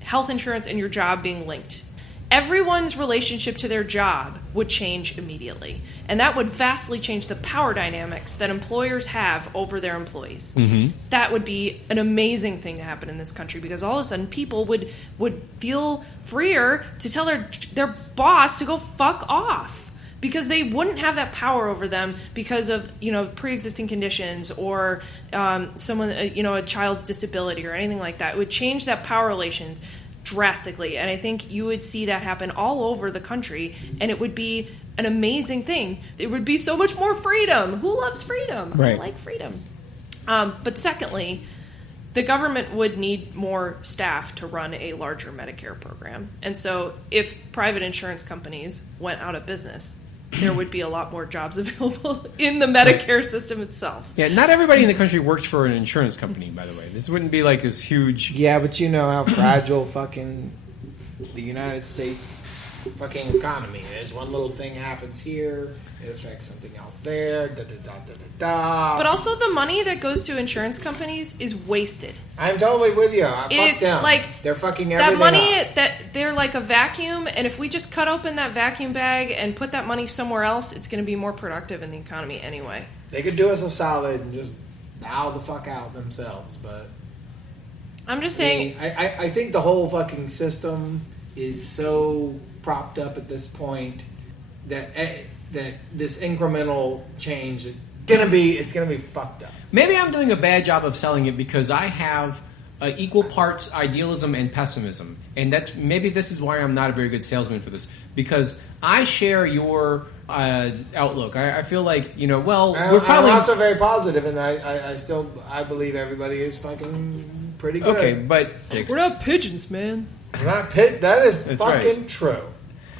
health insurance and your job being linked. Everyone's relationship to their job would change immediately. And that would vastly change the power dynamics that employers have over their employees. Mm-hmm. That would be an amazing thing to happen in this country, because all of a sudden people would feel freer to tell their boss to go fuck off, because they wouldn't have that power over them because of, pre-existing conditions or someone, a child's disability or anything like that. It would change that power relations drastically, and I think you would see that happen all over the country, and it would be an amazing thing. There would be so much more freedom. Who loves freedom? Right. I like freedom. But secondly, the government would need more staff to run a larger Medicare program, and so if private insurance companies went out of business, there would be a lot more jobs available in the Medicare system itself. Yeah, not everybody in the country works for an insurance company, by the way. This wouldn't be like this huge... Yeah, but you know how fragile fucking the United States fucking economy is. One little thing happens here, it affects something else there, da-da-da-da-da-da. But also the money that goes to insurance companies is wasted. I'm totally with you. It's them. like they're fucking everything that money up. that they're like a vacuum, and if we just cut open that vacuum bag and put that money somewhere else, it's going to be more productive in the economy anyway. They could do us a solid and just bow the fuck out themselves, but I'm just saying. I think the whole fucking system is so propped up at this point that that this incremental change it's gonna be fucked up. Maybe I'm doing a bad job of selling it because I have equal parts idealism and pessimism, and maybe this is why I'm not a very good salesman for this, because I share your outlook. I feel like we're probably I'm also very positive, and I believe everybody is fucking pretty good. Okay, but we're not pigeons, man. We're not that is That's fucking right. true.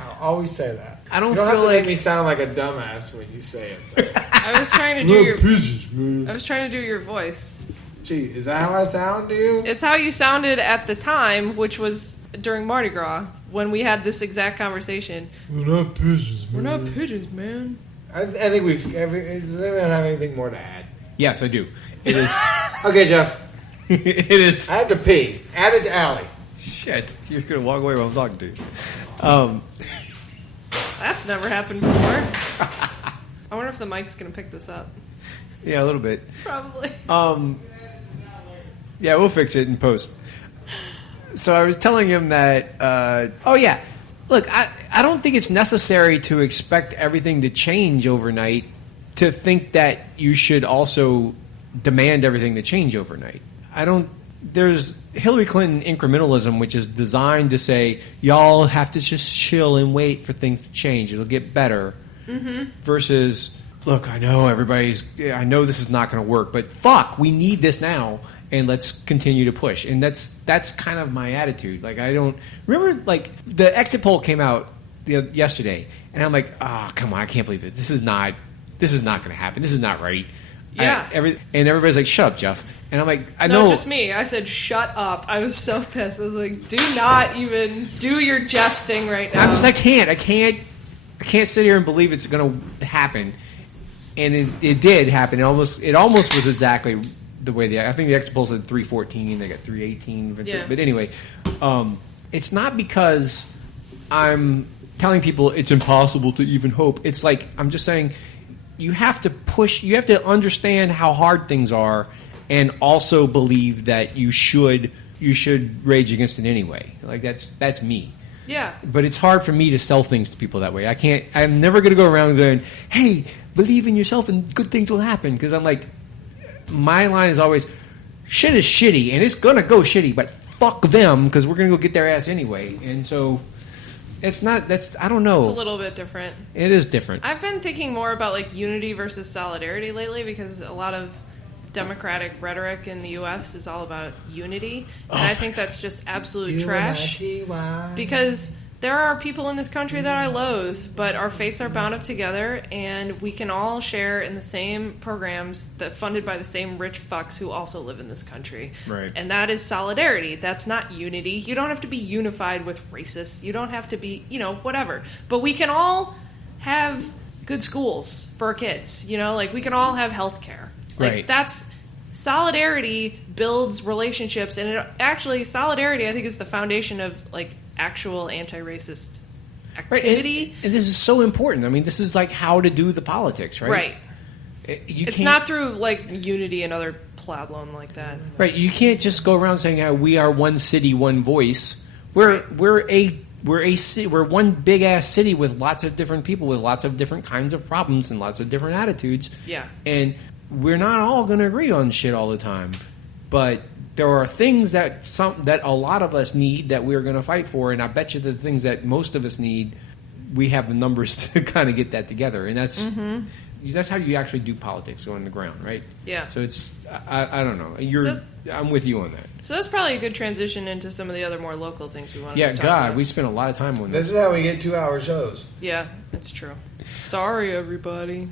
I'll always say that. I don't you don't feel have to like make me sound like a dumbass when you say it. I was trying to do your pigeons, man. I was trying to do your voice. Gee, is that how I sound to you? It's how you sounded at the time, which was during Mardi Gras, when we had this exact conversation. We're not pigeons, man. We're not pigeons, man. I think does anyone have anything more to add? Yes, I do. It is. Okay, Jeff. It is. I have to pee. Add it to Alli. Shit, you're gonna walk away while I'm talking to you. That's never happened before. I wonder if the mic's going to pick this up. Yeah, a little bit. Probably. Yeah, we'll fix it in post. So I was telling him that, look, I don't think it's necessary to expect everything to change overnight to think that you should also demand everything to change overnight. There's Hillary Clinton incrementalism, which is designed to say, y'all have to just chill and wait for things to change. It'll get better. Mm-hmm. Versus, look, I know this is not going to work, but fuck, we need this now, and let's continue to push. And that's kind of my attitude. Like, I don't remember, like, the exit poll came out yesterday, and I'm like, come on, I can't believe it. This is not going to happen. This is not right. Yeah. And everybody's like, shut up, Jeff. And I'm like, I know. No, just me. I said, shut up. I was so pissed. I was like, do not even do your Jeff thing right now. I can't sit here and believe it's going to happen. And it did happen. It almost was exactly the way I think the exit poll said 314. They got 318. Yeah. But anyway, it's not because I'm telling people it's impossible to even hope. It's like, I'm just saying, you have to push. You have to understand how hard things are, and also believe that you should rage against it anyway. Like that's me. Yeah. But it's hard for me to sell things to people that way. I'm never going to go around going, "Hey, believe in yourself and good things will happen." Because I'm like, my line is always, "Shit is shitty, and it's gonna go shitty, but fuck them because we're gonna go get their ass anyway." And so. It's not. I don't know. It's a little bit different. It is different. I've been thinking more about like unity versus solidarity lately because a lot of Democratic rhetoric in the U.S. is all about unity, and I think that's just absolute trash. Because there are people in this country that I loathe, but our fates are bound up together, and we can all share in the same programs that funded by the same rich fucks who also live in this country. Right. And that is solidarity. That's not unity. You don't have to be unified with racists. You don't have to be, whatever. But we can all have good schools for our kids. Like we can all have health care. Like right. That's solidarity builds relationships, and solidarity I think is the foundation of like actual anti-racist activity. Right. And this is so important. I mean, this is like how to do the politics, right? Right. It's not through like unity and other problem like that. Right. You can't just go around saying how we are one city, one voice. We're one big ass city with lots of different people with lots of different kinds of problems and lots of different attitudes. Yeah. And we're not all going to agree on shit all the time, but there are things that a lot of us need that we're going to fight for, and I bet you the things that most of us need, we have the numbers to kind of get that together, and that's how you actually do politics on the ground, right? Yeah. So it's I don't know. I'm with you on that. So that's probably a good transition into some of the other more local things we want to talk about. We spent a lot of time on this. This is how we get 2-hour shows. Yeah, that's true. Sorry, everybody.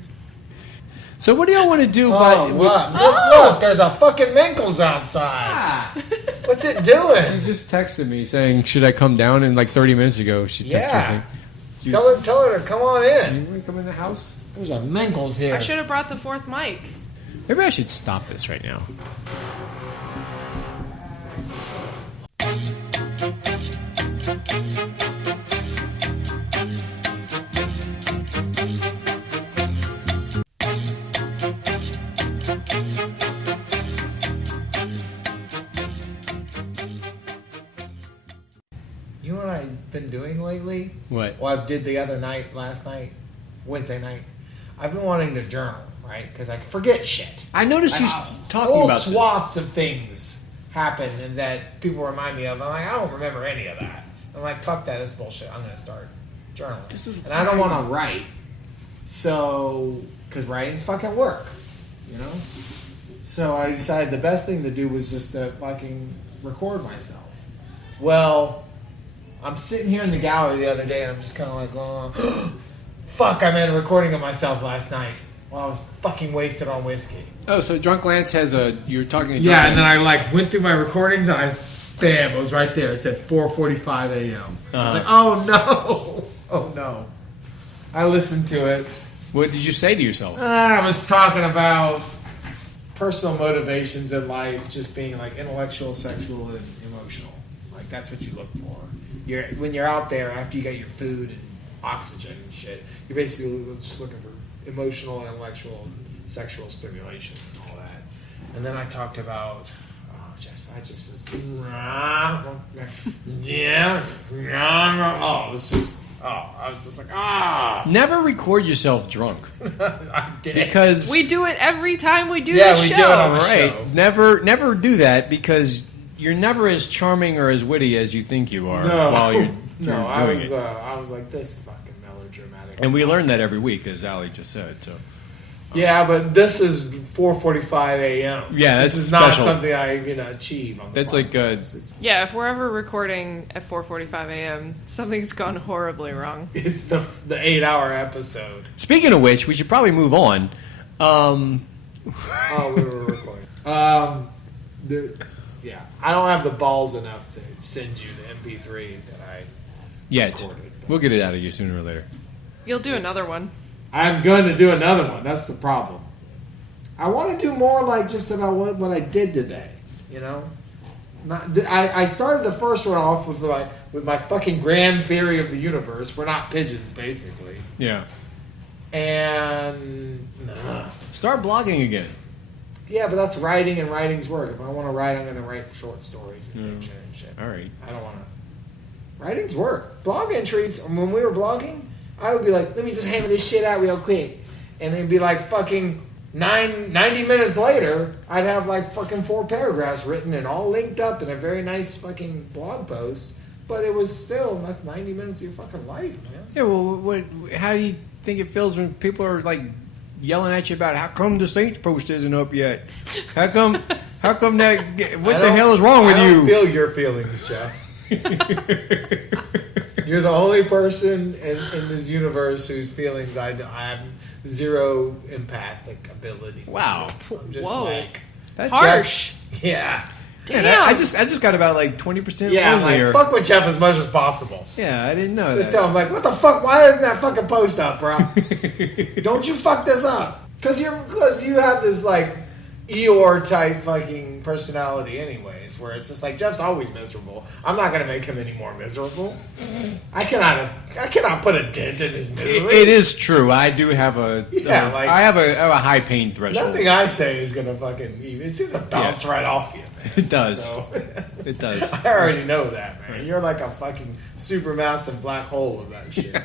So what do y'all want to do? Look, there's a fucking Menckles outside. What's it doing? She just texted me saying, should I come down? And like 30 minutes ago, she texted me. Tell her to come on in. You want to come in the house? There's a Menckles here. I should have brought the fourth mic. Maybe I should stop this right now. You know what I've been doing lately? What? Well, I did last night. Wednesday night. I've been wanting to journal, right? Because I forget shit. I noticed you talking whole about swaths of things happen and that people remind me of. I'm like, I don't remember any of that. I'm like, fuck that, it's bullshit. I'm going to start journaling. And I don't want to write. So, because writing's fucking work, you know? So I decided the best thing to do was just to fucking record myself. Well, I'm sitting here in the gallery the other day and I'm just kind of like, oh, fuck, I made a recording of myself last night while I was fucking wasted on whiskey. Oh, so Drunk Lance has you're talking to Drunk Yeah, Lance. and then I like went through my recordings and bam, it was right there. It said 4:45 a.m. I was like, oh no. Oh no. I listened to it. What did you say to yourself? I was talking about personal motivations in life, just being like intellectual, sexual, and emotional. Like that's what you look for. When you're out there after you get your food and oxygen and shit, you're basically just looking for emotional, intellectual, and sexual stimulation and all that. And then I talked about I just was I was just like Never record yourself drunk. I did because we do it every time we do the show. We do it on the show. Never do that because you're never as charming or as witty as you think you are while you're doing it. I was like this fucking melodramatic. And we learn that every week, as Alli just said. So. Yeah, but this is 4:45 a.m. Yeah, that's this is special. not something I achieve. On the that's podcast. Yeah, if we're ever recording at 4:45 a.m., something's gone horribly wrong. It's the 8-hour episode. Speaking of which, we should probably move on. We were recording. Yeah, I don't have the balls enough to send you the MP3 that I recorded. We'll get it out of you sooner or later. You'll do another one. I'm going to do another one. That's the problem. I want to do more like just about what I did today. You know, I started the first one off with my fucking grand theory of the universe. We're not pigeons, basically. Yeah. And start blogging again. Yeah, but that's writing, and writing's work. If I want to write, I'm going to write short stories and fiction and shit. All right. I don't want to. Writing's work. Blog entries. When we were blogging, I would be like, let me just hammer this shit out real quick. And it'd be like fucking 90 minutes later, I'd have like fucking 4 paragraphs written and all linked up in a very nice fucking blog post. But it was still, that's 90 minutes of your fucking life, man. Yeah, well, how do you think it feels when people are like yelling at you about how come the Saints post isn't up yet? How come that, what the hell is wrong with you? I don't feel your feelings, Jeff. You're the only person in this universe whose feelings I have zero empathic ability. Wow. I'm just like... That's harsh. Yeah. Damn. I just got about like 20% Yeah, I'm lonelier. like, fuck with Jeff as much as possible. Yeah, I didn't know Just that. tell him, like, what the fuck? Why isn't that fucking post up, bro? Don't you fuck this up. Because you have this, like, Eeyore-type fucking personality anyways, where it's just like, Jeff's always miserable. I'm not going to make him any more miserable. I cannot put a dent in his misery. It is true. I do have I have a high pain threshold. Nothing I say is going to fucking... It's going to bounce right off you, man. It does. So, it does. I already know that, man. You're like a fucking supermassive black hole of that shit.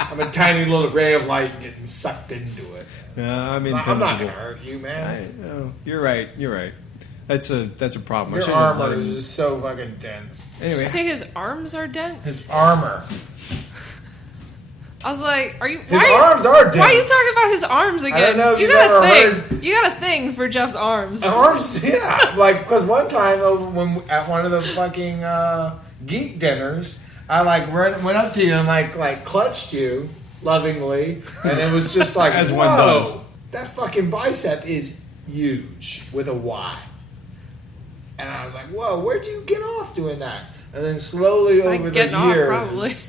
I'm a tiny little ray of light getting sucked into it. I'm not going to hurt you, man. You're right. That's a problem. Your armor is just so fucking dense. Anyway, Did you say his arms are dense? His armor. I was like, His arms are dense. Why are you talking about his arms again? I don't know if you you've got ever a thing. You got a thing for Jeff's arms. Arms, yeah. Like, because one time at one of the fucking geek dinners, I like went up to you and like clutched you lovingly, and it was just like, as whoa, one does. That fucking bicep is huge with a Y. And I was like, whoa, where'd you get off doing that? And then slowly over the years,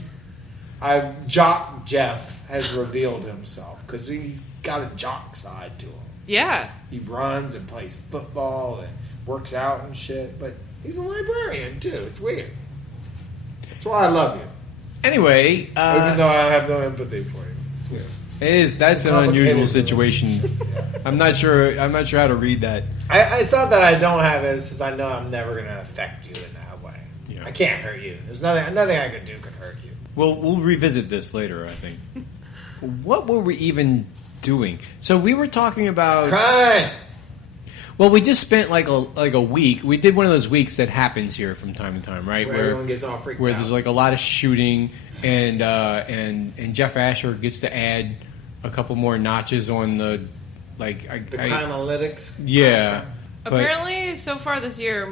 Jock Jeff has revealed himself because he's got a jock side to him. Yeah. He runs and plays football and works out and shit, but he's a librarian too. It's weird. That's why I love you. Anyway, even though I have no empathy for you, it's weird. That's an unusual situation. Yeah. I'm not sure how to read that. It's not that I don't have it. It's just I know I'm never going to affect you in that way. Yeah. I can't hurt you. There's nothing I can do could hurt you. We'll revisit this later, I think. what were we even doing? So we were talking about crime. Well, we just spent like a week. We did one of those weeks that happens here from time to time, right? Where everyone gets all freaked out. Where there's like a lot of shooting, and Jeff Asher gets to add a couple more notches on the crime analytics. Yeah. Apparently, so far this year,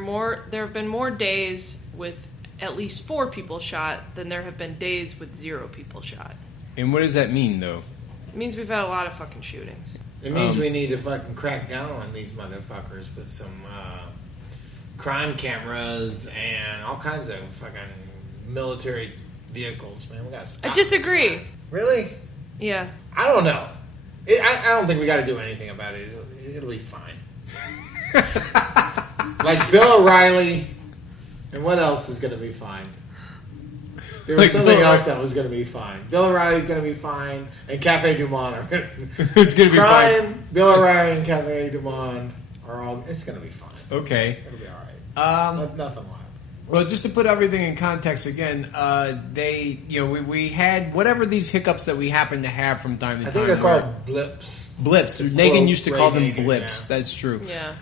there have been more days with at least 4 people shot than there have been days with 0 people shot. And what does that mean, though? It means we've had a lot of fucking shootings. It means we need to fucking crack down on these motherfuckers with some crime cameras and all kinds of fucking military vehicles, man. We gotta stop. I disagree. Really? Yeah. I don't know. I don't think we got to do anything about it. It'll be fine. Like Bill O'Reilly, and what else is going to be fine? There was something else that was going to be fine. Bill O'Reilly's going to be fine, and Cafe Du Monde are going to it's going to be fine. Bill O'Reilly and Cafe Du Monde are all. It's going to be fine. Okay, it'll be all right. Nothing will happen. Well, just to put everything in context again, we had whatever these hiccups that we happen to have from time to time. I think they're called blips. Blips. Negan used to call them blips. Yeah. That's true. Yeah.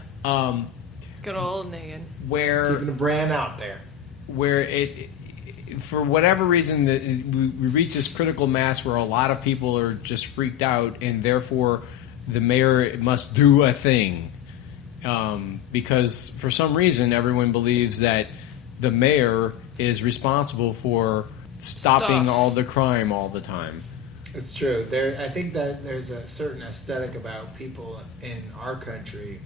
Good old Negan. Where keeping the brand out there. Where it, for whatever reason, we reach this critical mass where a lot of people are just freaked out, and therefore the mayor must do a thing. Because for some reason, everyone believes that the mayor is responsible for stopping all the crime all the time. It's true. I think that there's a certain aesthetic about people in our country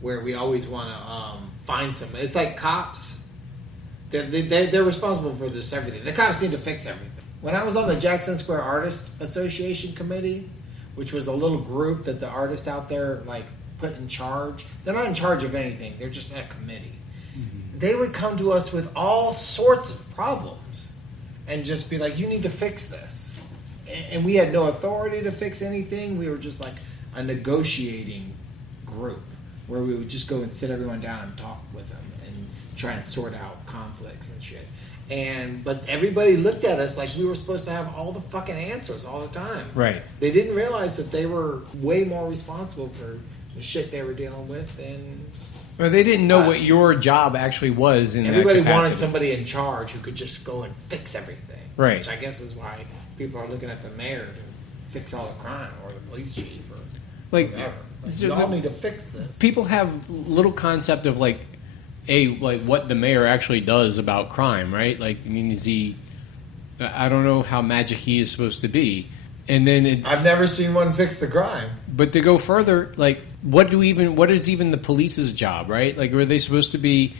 where we always want to find some. It's like cops. They're responsible for just everything. The cops need to fix everything. When I was on the Jackson Square Artists Association Committee, which was a little group that the artists out there put in charge, they're not in charge of anything. They're just in a committee. Mm-hmm. They would come to us with all sorts of problems and just be like, you need to fix this. And we had no authority to fix anything. We were just like a negotiating group where we would just go and sit everyone down and talk with them and try and sort out conflicts and shit. But everybody looked at us like we were supposed to have all the fucking answers all the time. Right. They didn't realize that they were way more responsible for the shit they were dealing with than... Well, they didn't know what your job actually was in Everybody that capacity. wanted somebody in charge who could just go and fix everything. Right. Which I guess is why people are looking at the mayor to fix all the crime, or the police chief, or whatever. So you all need to fix this. People have little concept of what the mayor actually does about crime, right? Is he... I don't know how magic he is supposed to be. And then I've never seen one fix the crime. But to go further, what is even the police's job, right? Are they supposed to be?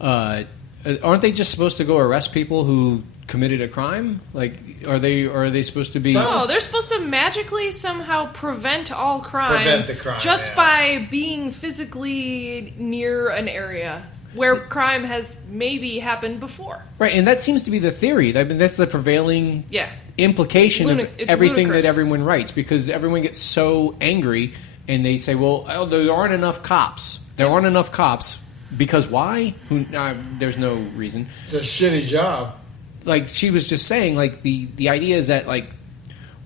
Aren't they just supposed to go arrest people who committed a crime? Are they supposed to be? No, they're supposed to magically somehow prevent all crime. Prevent the crime just by being physically near an area where crime has maybe happened before. Right, and that seems to be the theory. I mean, that's the prevailing implication of everything that everyone writes, because everyone gets so angry and they say, well, there aren't enough cops. There aren't enough cops. Because why? There's no reason. It's a shitty job. She was just saying, the idea is that,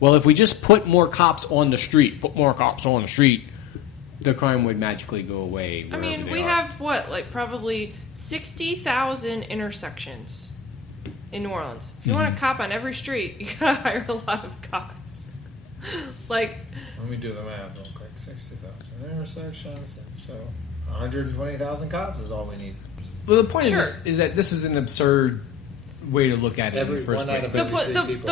if we just put more cops on the street, the crime would magically go away. I mean, we have probably 60,000 intersections in New Orleans. If you want a cop on every street, you gotta hire a lot of cops. Let me do the math real quick. 60,000 intersections, so 120,000 cops is all we need. Well, the point is that this is an absurd way to look at it in the first place. The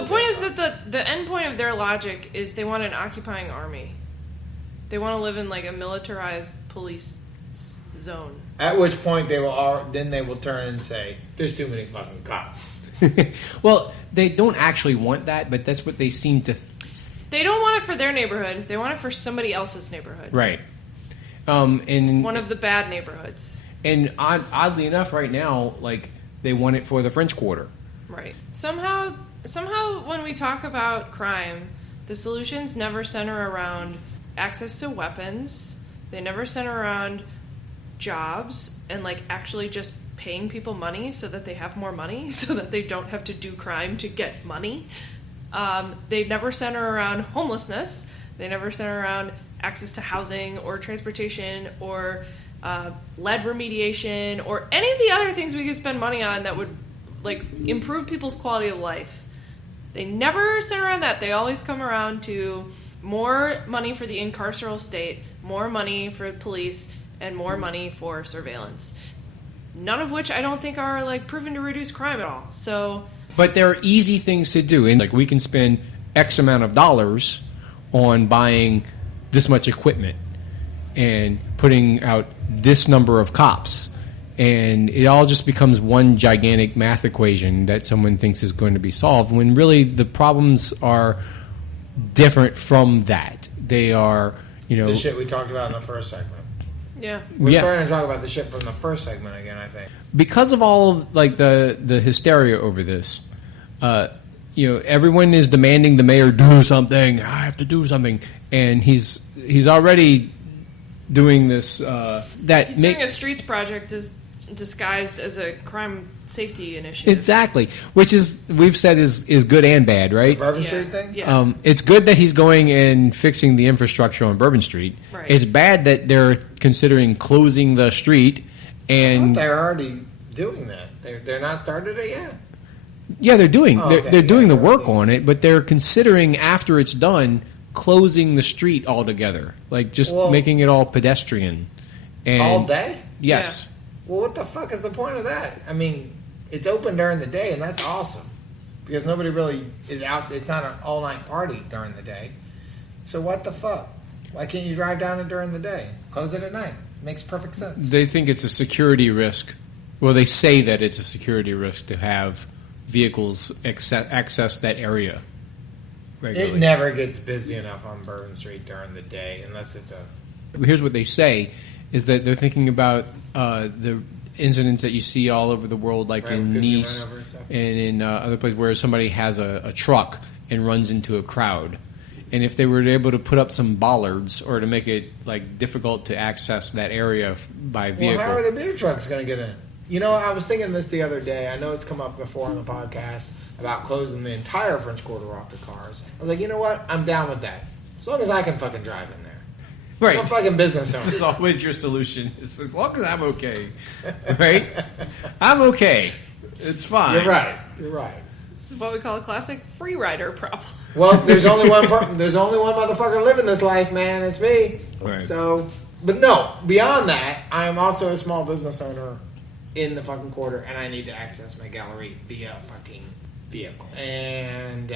point is that the end point of their logic is they want an occupying army. They want to live in a militarized police zone. At which point they will turn and say, "There's too many fucking cops." Well, they don't actually want that, but that's what they seem to. They don't want it for their neighborhood. They want it for somebody else's neighborhood. Right. And one of the bad neighborhoods. And oddly enough, right now, they want it for the French Quarter. Right. Somehow, when we talk about crime, the solutions never center around access to weapons. They never center around jobs and actually just paying people money so that they have more money, so that they don't have to do crime to get money. They never center around homelessness. They never center around access to housing or transportation or lead remediation or any of the other things we could spend money on that would like improve people's quality of life. They never center around that. They always come around to more money for the incarceral state, more money for police, and more money for surveillance. None of which I don't think are like proven to reduce crime at all. So, but there are easy things to do, and like we can spend X amount of dollars on buying this much equipment and putting out this number of cops, and it all just becomes one gigantic math equation that someone thinks is going to be solved, when really the problems are different from that. They are, the shit we talked about in the first segment. Yeah. We're starting to talk about the shit from the first segment again, I think. Because of all of like the hysteria over this, everyone is demanding the mayor do something. I have to do something, and he's already doing this. He's doing a streets project disguised as a crime safety initiative. Exactly, which is we've said is good and bad, right? The Bourbon Street thing. Yeah. It's good that he's going and fixing the infrastructure on Bourbon Street. Right. It's bad that they're considering closing the street. And they're already doing that. They're not started it yet. Yeah, they're doing doing the work on it, but they're considering after it's done closing the street altogether, like just making it all pedestrian. And all day? Yes. Yeah. Well, what the fuck is the point of that? I mean, it's open during the day, and that's awesome because nobody really is out. It's not an all-night party during the day. So what the fuck? Why can't you drive down it during the day? Close it at night. Makes perfect sense. They think it's a security risk. Well, they say that it's a security risk to have vehicles access that area regularly. It never gets busy enough on Bourbon Street during the day unless it's a... Here's what they say, is that they're thinking about the incidents that you see all over the world, like in Nice and in other places where somebody has a truck and runs into a crowd. And if they were able to put up some bollards or to make it like difficult to access that area by vehicle. Well, how are the beer trucks going to get in? I was thinking this the other day. I know it's come up before on the podcast about closing the entire French Quarter off to cars. I was like, you know what? I'm down with that. As long as I can fucking drive in there. Right. I'm a fucking business owner. This is always your solution. It's as long as I'm okay. Right? I'm okay. It's fine. You're right. This is what we call a classic free rider problem. Well, there's only one motherfucker living this life, man. It's me. Right. So, but no, beyond that, I am also a small business owner in the fucking quarter, and I need to access my gallery via fucking vehicle. And,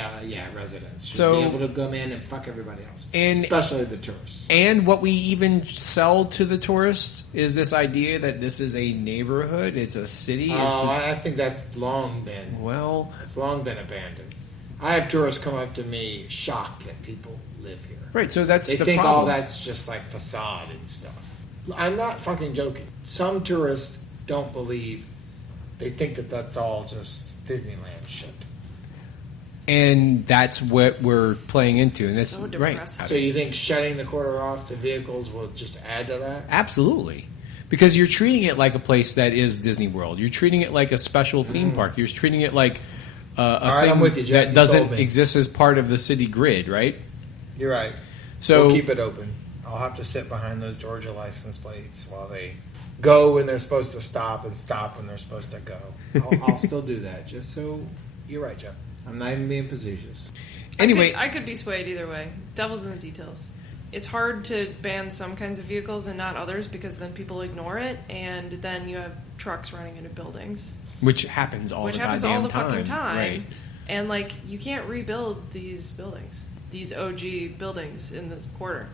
residents should be able to come in and fuck everybody else. Especially the tourists. And what we even sell to the tourists is this idea that this is a neighborhood, it's a city. I think that's long been... Well... It's long been abandoned. I have tourists come up to me shocked that people live here. Right, so that's the problem. They think all that's just like facade and stuff. I'm not fucking joking. Some tourists don't believe. They think that that's all just Disneyland shit. And that's what we're playing into. And that's so depressing. Right. So you think shutting the quarter off to vehicles will just add to that? Absolutely. Because you're treating it like a place that is Disney World. You're treating it like a special theme park. You're treating it like a thing I'm with you, Jeff. that doesn't exist as part of the city grid, right? You're right. So we'll keep it open. I'll have to sit behind those Georgia license plates while they go when they're supposed to stop and stop when they're supposed to go. I'll still do that. Just so you're right, Jeff. I'm not even being facetious. Anyway, I could be swayed either way. Devil's in the details. It's hard to ban some kinds of vehicles and not others because then people ignore it, and then you have trucks running into buildings, which happens all the fucking time. Right. And you can't rebuild these buildings, these OG buildings in this quarter.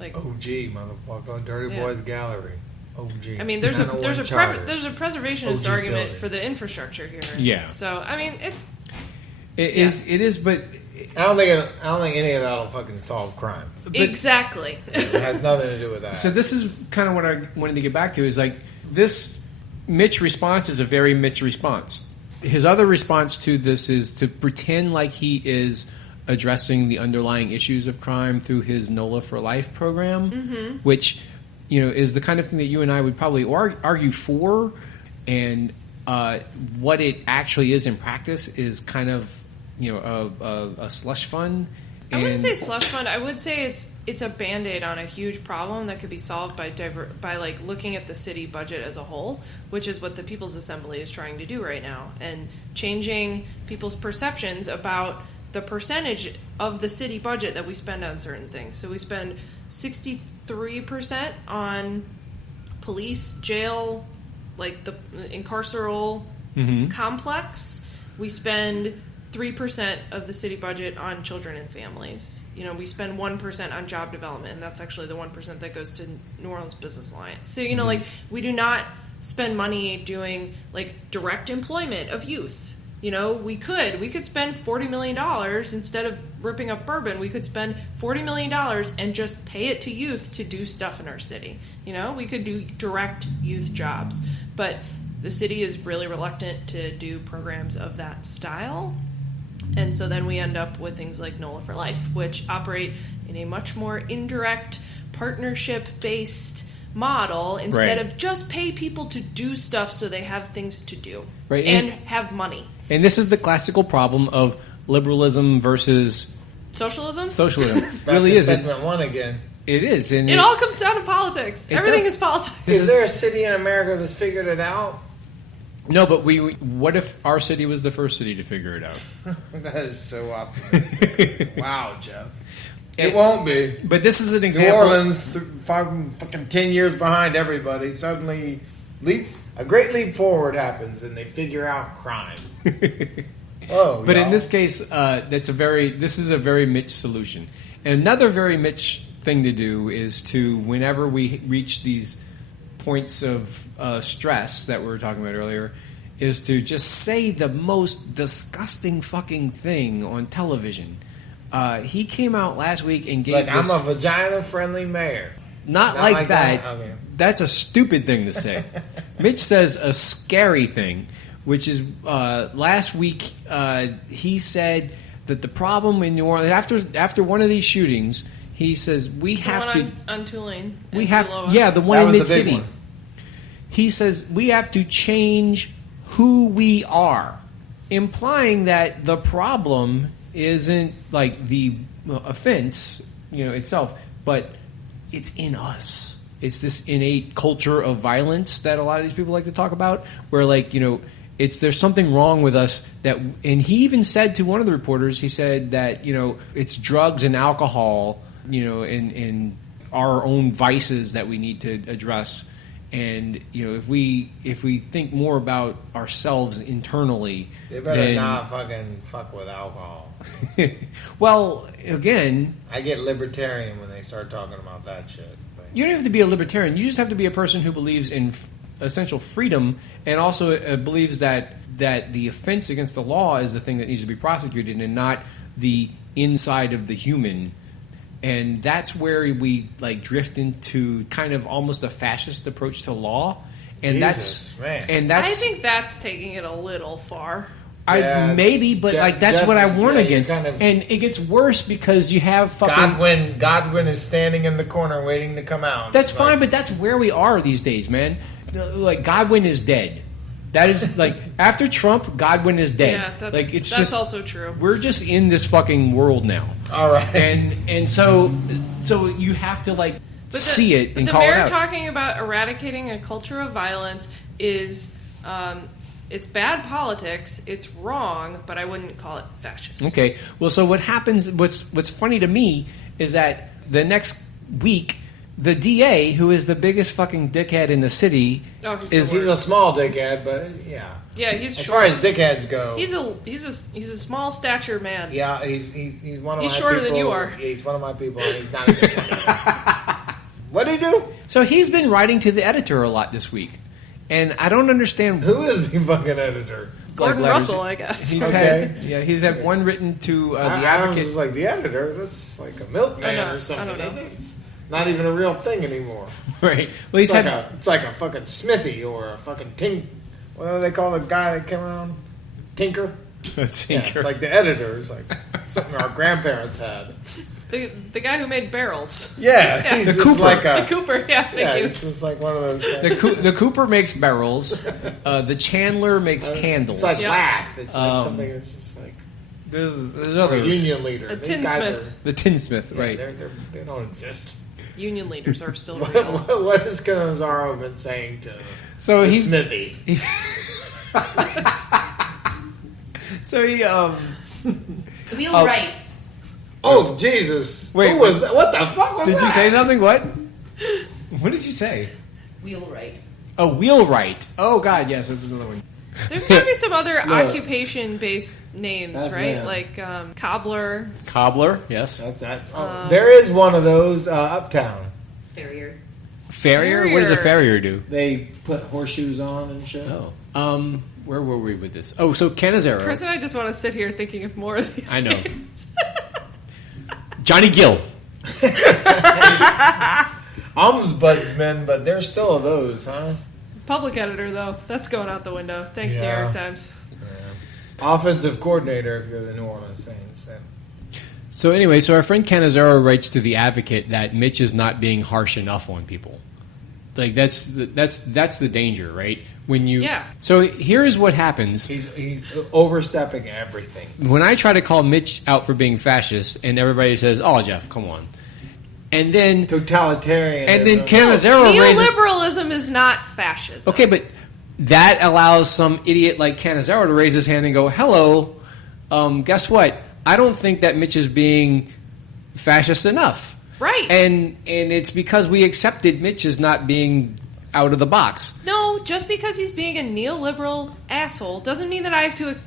OG motherfucker, Deurty Boys Gallery. OG. I mean, there's a preservationist argument for the infrastructure here. Yeah. So I mean, it is, but I don't think any of that will fucking solve crime. Exactly. It has nothing to do with that. So this is kind of what I wanted to get back to, is like this Mitch response is a very Mitch response. His other response to this is to pretend like he is addressing the underlying issues of crime through his NOLA for Life program, which is the kind of thing that you and I would probably argue for, and what it actually is in practice is kind of a slush fund. I wouldn't say slush fund. I would say it's a Band-Aid on a huge problem that could be solved by like looking at the city budget as a whole, which is what the People's Assembly is trying to do right now, and changing people's perceptions about the percentage of the city budget that we spend on certain things. So we spend 63% on police, jail, like the incarceral complex. We spend 3% of the city budget on children and families. We spend 1% on job development, and that's actually the 1% that goes to New Orleans Business Alliance. So, like, we do not spend money doing, like, direct employment of youth. We could spend $40 million instead of ripping up bourbon. We could spend $40 million and just pay it to youth to do stuff in our city. We could do direct youth jobs. But the city is really reluctant to do programs of that style. And so then we end up with things like NOLA for Life, which operate in a much more indirect, partnership-based model instead of just pay people to do stuff so they have things to do and have money. And this is the classical problem of liberalism versus socialism. Socialism really is. Segment one again. It is. And it all comes down to politics. Everything is politics. Is there a city in America that's figured it out? No, but what if our city was the first city to figure it out? That is so optimistic. Wow, Jeff. It won't be. But this is an example. New Orleans, fucking 10 years behind everybody, suddenly a great leap forward happens, and they figure out crime. But in this case, this is a very Mitch solution. And another very Mitch thing to do is to, whenever we reach these points of stress that we were talking about earlier, is to just say the most disgusting fucking thing on television. He came out last week and gave I'm a vagina-friendly mayor. Not like that. Okay. That's a stupid thing to say. Mitch says a scary thing, which is last week he said that the problem in New Orleans, after one of these shootings, he says we have to on Tulane. We have the one in Mid-City. He says we have to change who we are, implying that the problem isn't like the offense, itself, but it's in us. It's this innate culture of violence that a lot of these people like to talk about, where there's something wrong with us and he even said to one of the reporters, he said that it's drugs and alcohol, and our own vices that we need to address. And if we think more about ourselves internally, they better not fucking fuck with alcohol. Well, again, I get libertarian when they start talking about that shit. You don't have to be a libertarian. You just have to be a person who believes in essential freedom, and also believes that the offense against the law is the thing that needs to be prosecuted, and not the inside of the human. And that's where we drift into kind of almost a fascist approach to law, and I think that's taking it a little far. Maybe, but that's what I warn against. And it gets worse because you have fucking Godwin is standing in the corner waiting to come out. That's fine, but that's where we are these days, man. Godwin is dead. That is after Trump, Godwin is dead. Yeah, that's also true. We're just in this fucking world now. All right, and so you have to see it and call it out. The mayor talking about eradicating a culture of violence is it's bad politics. It's wrong, but I wouldn't call it fascist. Okay. Well, so what happens? What's funny to me is that the next week, the DA, who is the biggest fucking dickhead in the city, he's a small dickhead, but yeah, he's as short. far as dickheads go. He's a small stature man. Yeah, he's one of my people. He's shorter than you are. He's one of my people, and he's not a good one. What'd he do? So he's been writing to the editor a lot this week, and I don't understand who is the fucking editor. Gordon Russell, I guess. He's had one written to the Advocate. I was just the editor. That's like a milkman or something. I don't know. It's not even a real thing anymore. Right. Well, it's like a fucking smithy or a fucking what do they call the guy that came around? Tinker? Tinker. Yeah, like the editor is something our grandparents had. The guy who made barrels. Yeah. He's the just Cooper. The Cooper, thank you. It's just like one of those guys. The Cooper makes barrels. The Chandler makes candles. It's like laugh. It's like something that's just There's another union leader. A tinsmith. The tinsmith, right? They don't exist. Union leaders are still real. What has Cannizzaro been saying to he's smithy? So he Wheelwright. Oh Jesus! Wait, who was that? What the fuck was did that? you say something? What? What did you say? Wheelwright. Oh, wheelwright. Oh God, yes, that's another one. There's got to be some other occupation-based names, That's right? them. Like cobbler. Cobbler, yes. That's that. There is one of those uptown. Farrier. Farrier? What does a farrier do? They put horseshoes on and shit. Oh. Where were we with this? Oh, so Cannizzaro. Chris and I just want to sit here thinking of more of these. I know. names. Johnny Gill. Ombudsman, but there's still those, huh? Public editor, though. That's going out the window. Thanks, New York Times. Yeah. Offensive coordinator if you're the New Orleans Saints. So anyway, our friend Cannizzaro writes to the Advocate that Mitch is not being harsh enough on people. Like that's the danger, right? When you So here is what happens. He's overstepping everything. When I try to call Mitch out for being fascist, and everybody says, "Oh, Jeff, come on," and then totalitarian, and then Cannizzaro raises neoliberalism is not fascism. Okay, but that allows some idiot like Cannizzaro to raise his hand and go, "Hello, guess what? I don't think that Mitch is being fascist enough." Right. And it's because we accepted Mitch as not being out of the box. No, just because he's being a neoliberal asshole doesn't mean that I have to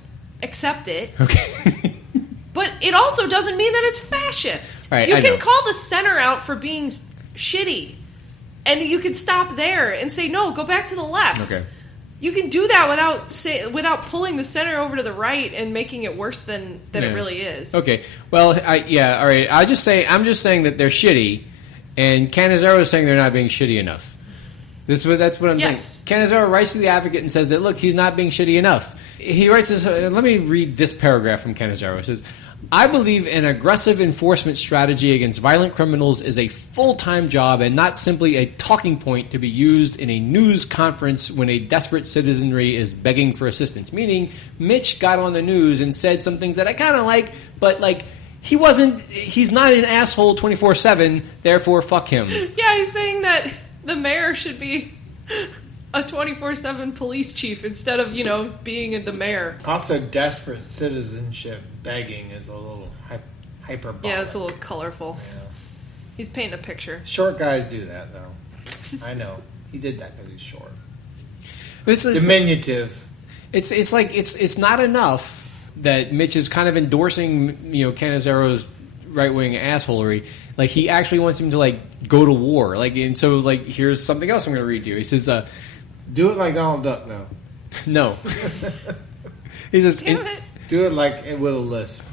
accept it. Okay. But it also doesn't mean that it's fascist. Right, you I can know. call the center out for being shitty. And you can stop there and say, no, go back to the left. Okay. You can do that without pulling the center over to the right and making it worse than it really is. Okay. Well, all right. I'm just saying that they're shitty, and Cannizzaro is saying they're not being shitty enough. That's what I'm saying. Cannizzaro writes to the Advocate and says that, look, he's not being shitty enough. He writes this. Let me read this paragraph from Cannizzaro. It says, I believe an aggressive enforcement strategy against violent criminals is a full-time job and not simply a talking point to be used in a news conference when a desperate citizenry is begging for assistance. Meaning, Mitch got on the news and said some things that I kind of like, but like, he's not an asshole 24/7, therefore fuck him. Yeah, he's saying that the mayor should be a 24/7 police chief instead of, being the mayor. Also, desperate citizenship begging is a little hyperbolic. Yeah, it's a little colorful. Yeah. He's painting a picture. Short guys do that, though. I know. He did that because he's short. Diminutive. It's not enough that Mitch is kind of endorsing, Cannizzaro's right-wing assholery. Like, he actually wants him to, go to war. And so, here's something else I'm going to read you. He says, do it like Donald Duck, though. No. He says, Damn it. Do it like with a lisp.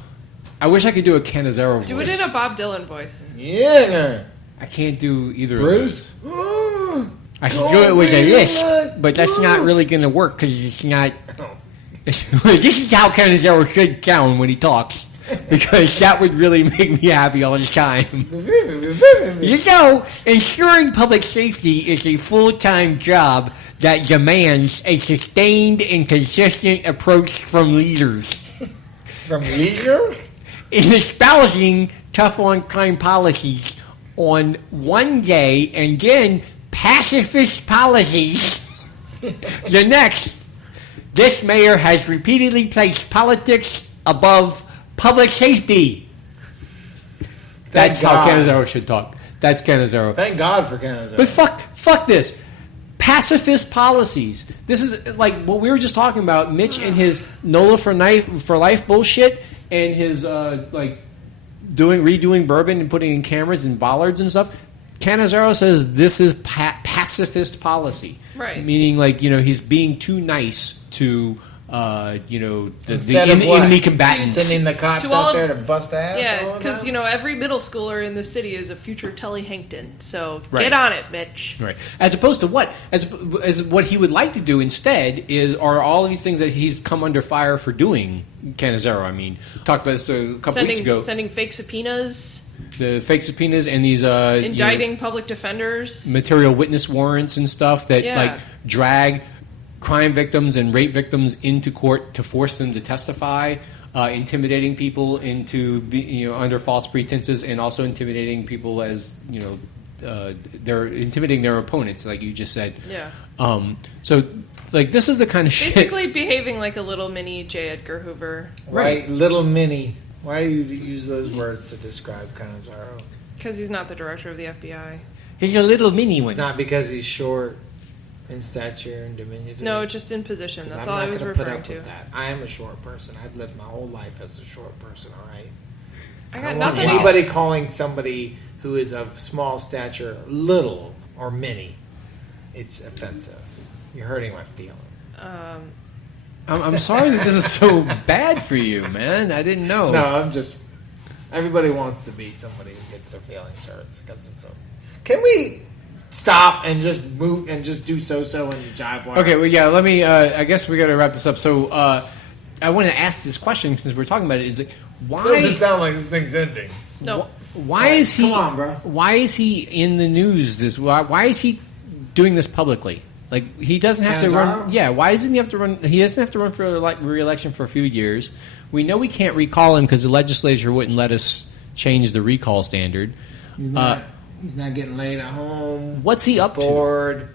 I wish I could do a Cannizzaro voice. Do it in a Bob Dylan voice. Yeah. I can't do either Bruce? of those. I can do it with a lisp, but that's not really going to work because it's not... This is how Cannizzaro should sound when he talks, because that would really make me happy all the time. Ensuring public safety is a full-time job that demands a sustained and consistent approach from leaders. From leaders? In espousing tough-on-crime policies on one day and then pacifist policies the next. This mayor has repeatedly placed politics above public safety. That's how Cannizzaro should talk. That's Cannizzaro. Thank God for Cannizzaro. But fuck this. Pacifist policies. This is like what we were just talking about. Mitch and his NOLA for life bullshit, and his redoing bourbon and putting in cameras and bollards and stuff. Cannizzaro says this is pacifist policy, right? Meaning, he's being too nice to the enemy combatants. Sending the cops out there to bust ass. Yeah, because every middle schooler in the city is a future Tully Hankton. So Right. Get on it, Mitch. Right. As opposed to what? As what he would like to do instead are all these things that he's come under fire for doing. Cannizzaro, talked about this a couple weeks ago. Sending fake subpoenas. The fake subpoenas and these indicting public defenders, material witness warrants and stuff that drag crime victims and rape victims into court to force them to testify. intimidating people into under false pretenses, and also intimidating people as they're intimidating their opponents, like you just said. Yeah. So like this is the kind of basically shit. behaving like a little mini J. Edgar Hoover. Right, little mini. Why do you use those words to describe Cannizzaro? Because he's not the director of the FBI. He's a little mini one. It's not because he's short in stature and diminutive. No, just in position. That's all I was referring to. That. I am a short person. I've lived my whole life as a short person, all right? I got nothing. Anybody calling somebody who is of small stature little or mini, it's offensive. You're hurting my feeling. I'm sorry that this is so bad for you, man. I didn't know. No, I'm just... Everybody wants to be somebody who gets their feelings hurt because it's so... Can we stop and just move and just do so-so and jive wire? Okay, well, yeah, let me... I guess we got to wrap this up. So, I want to ask this question since we're talking about it. Is like, why... It doesn't sound like this thing's ending. No. Why is he... Come on, bro. Why is he in the news? Why is he doing this publicly? Like, he doesn't have to run... Yeah, why doesn't he have to run... He doesn't have to run for re-election for a few years. We know we can't recall him because the legislature wouldn't let us change the recall standard. He's not getting laid at home. What's he up to?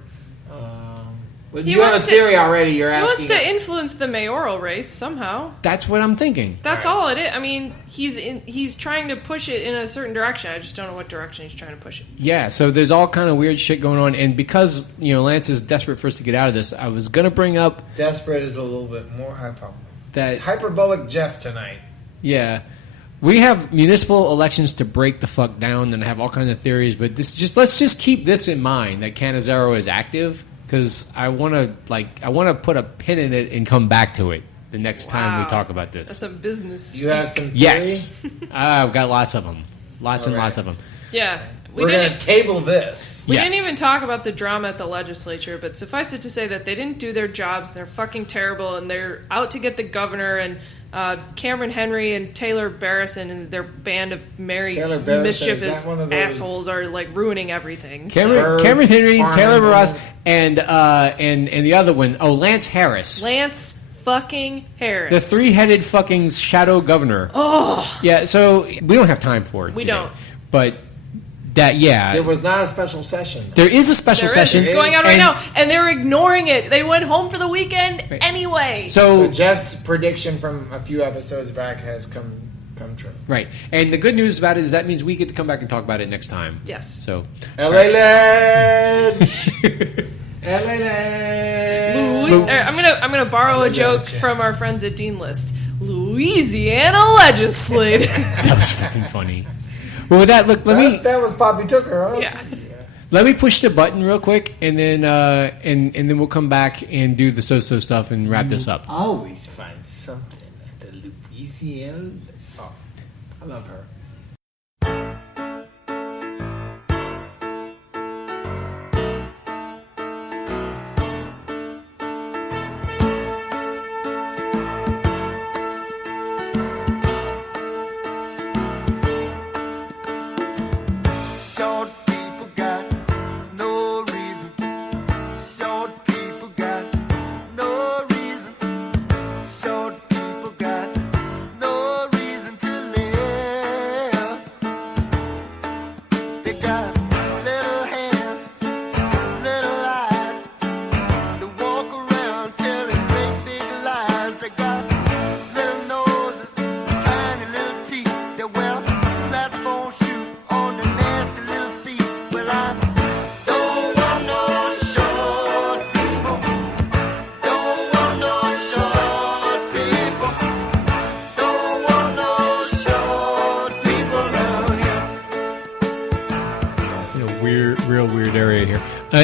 Well, you have a theory already. You're asking. He wants to influence the mayoral race somehow. That's what I'm thinking. That's all it is. I mean, he's trying to push it in a certain direction. I just don't know what direction he's trying to push it. Yeah, so there's all kind of weird shit going on. And because, Lance is desperate for us to get out of this, I was going to bring up... Desperate is a little bit more hyperbolic. That it's hyperbolic Jeff tonight. Yeah. We have municipal elections to break the fuck down and have all kinds of theories, but let's just keep this in mind, that Cannizzaro is active, because I want to put a pin in it and come back to it the next time we talk about this. That's some business. You have some theory? Yes. I've got lots of them. Lots and lots of them. Yeah. We're going to table this. We didn't even talk about the drama at the legislature, but suffice it to say that they didn't do their jobs. They're fucking terrible, and they're out to get the governor, and Cameron Henry and Taylor Barrison and their band of merry, mischievous assholes are like ruining everything. Cameron Henry, Taylor Barrison, and the other one, Lance Harris. Lance fucking Harris. The three-headed fucking shadow governor. Oh! Yeah, so we don't have time for it. We don't. But... There was not a special session. There is a special session. It's going on right now, and they're ignoring it. They went home for the weekend anyway. So Jeff's prediction from a few episodes back has come true. Right. And the good news about it is that means we get to come back and talk about it next time. Yes. So LA Ledge. LA Ledge. I'm gonna borrow a joke from our friends at Dean List. Louisiana legislator. That was fucking funny. Well, with that, look, that was Poppy Tooker, huh? Yeah. Let me push the button real quick, and then and then we'll come back and do the so-so stuff and wrap this up. Always find something at the Louisiana. Oh, I love her.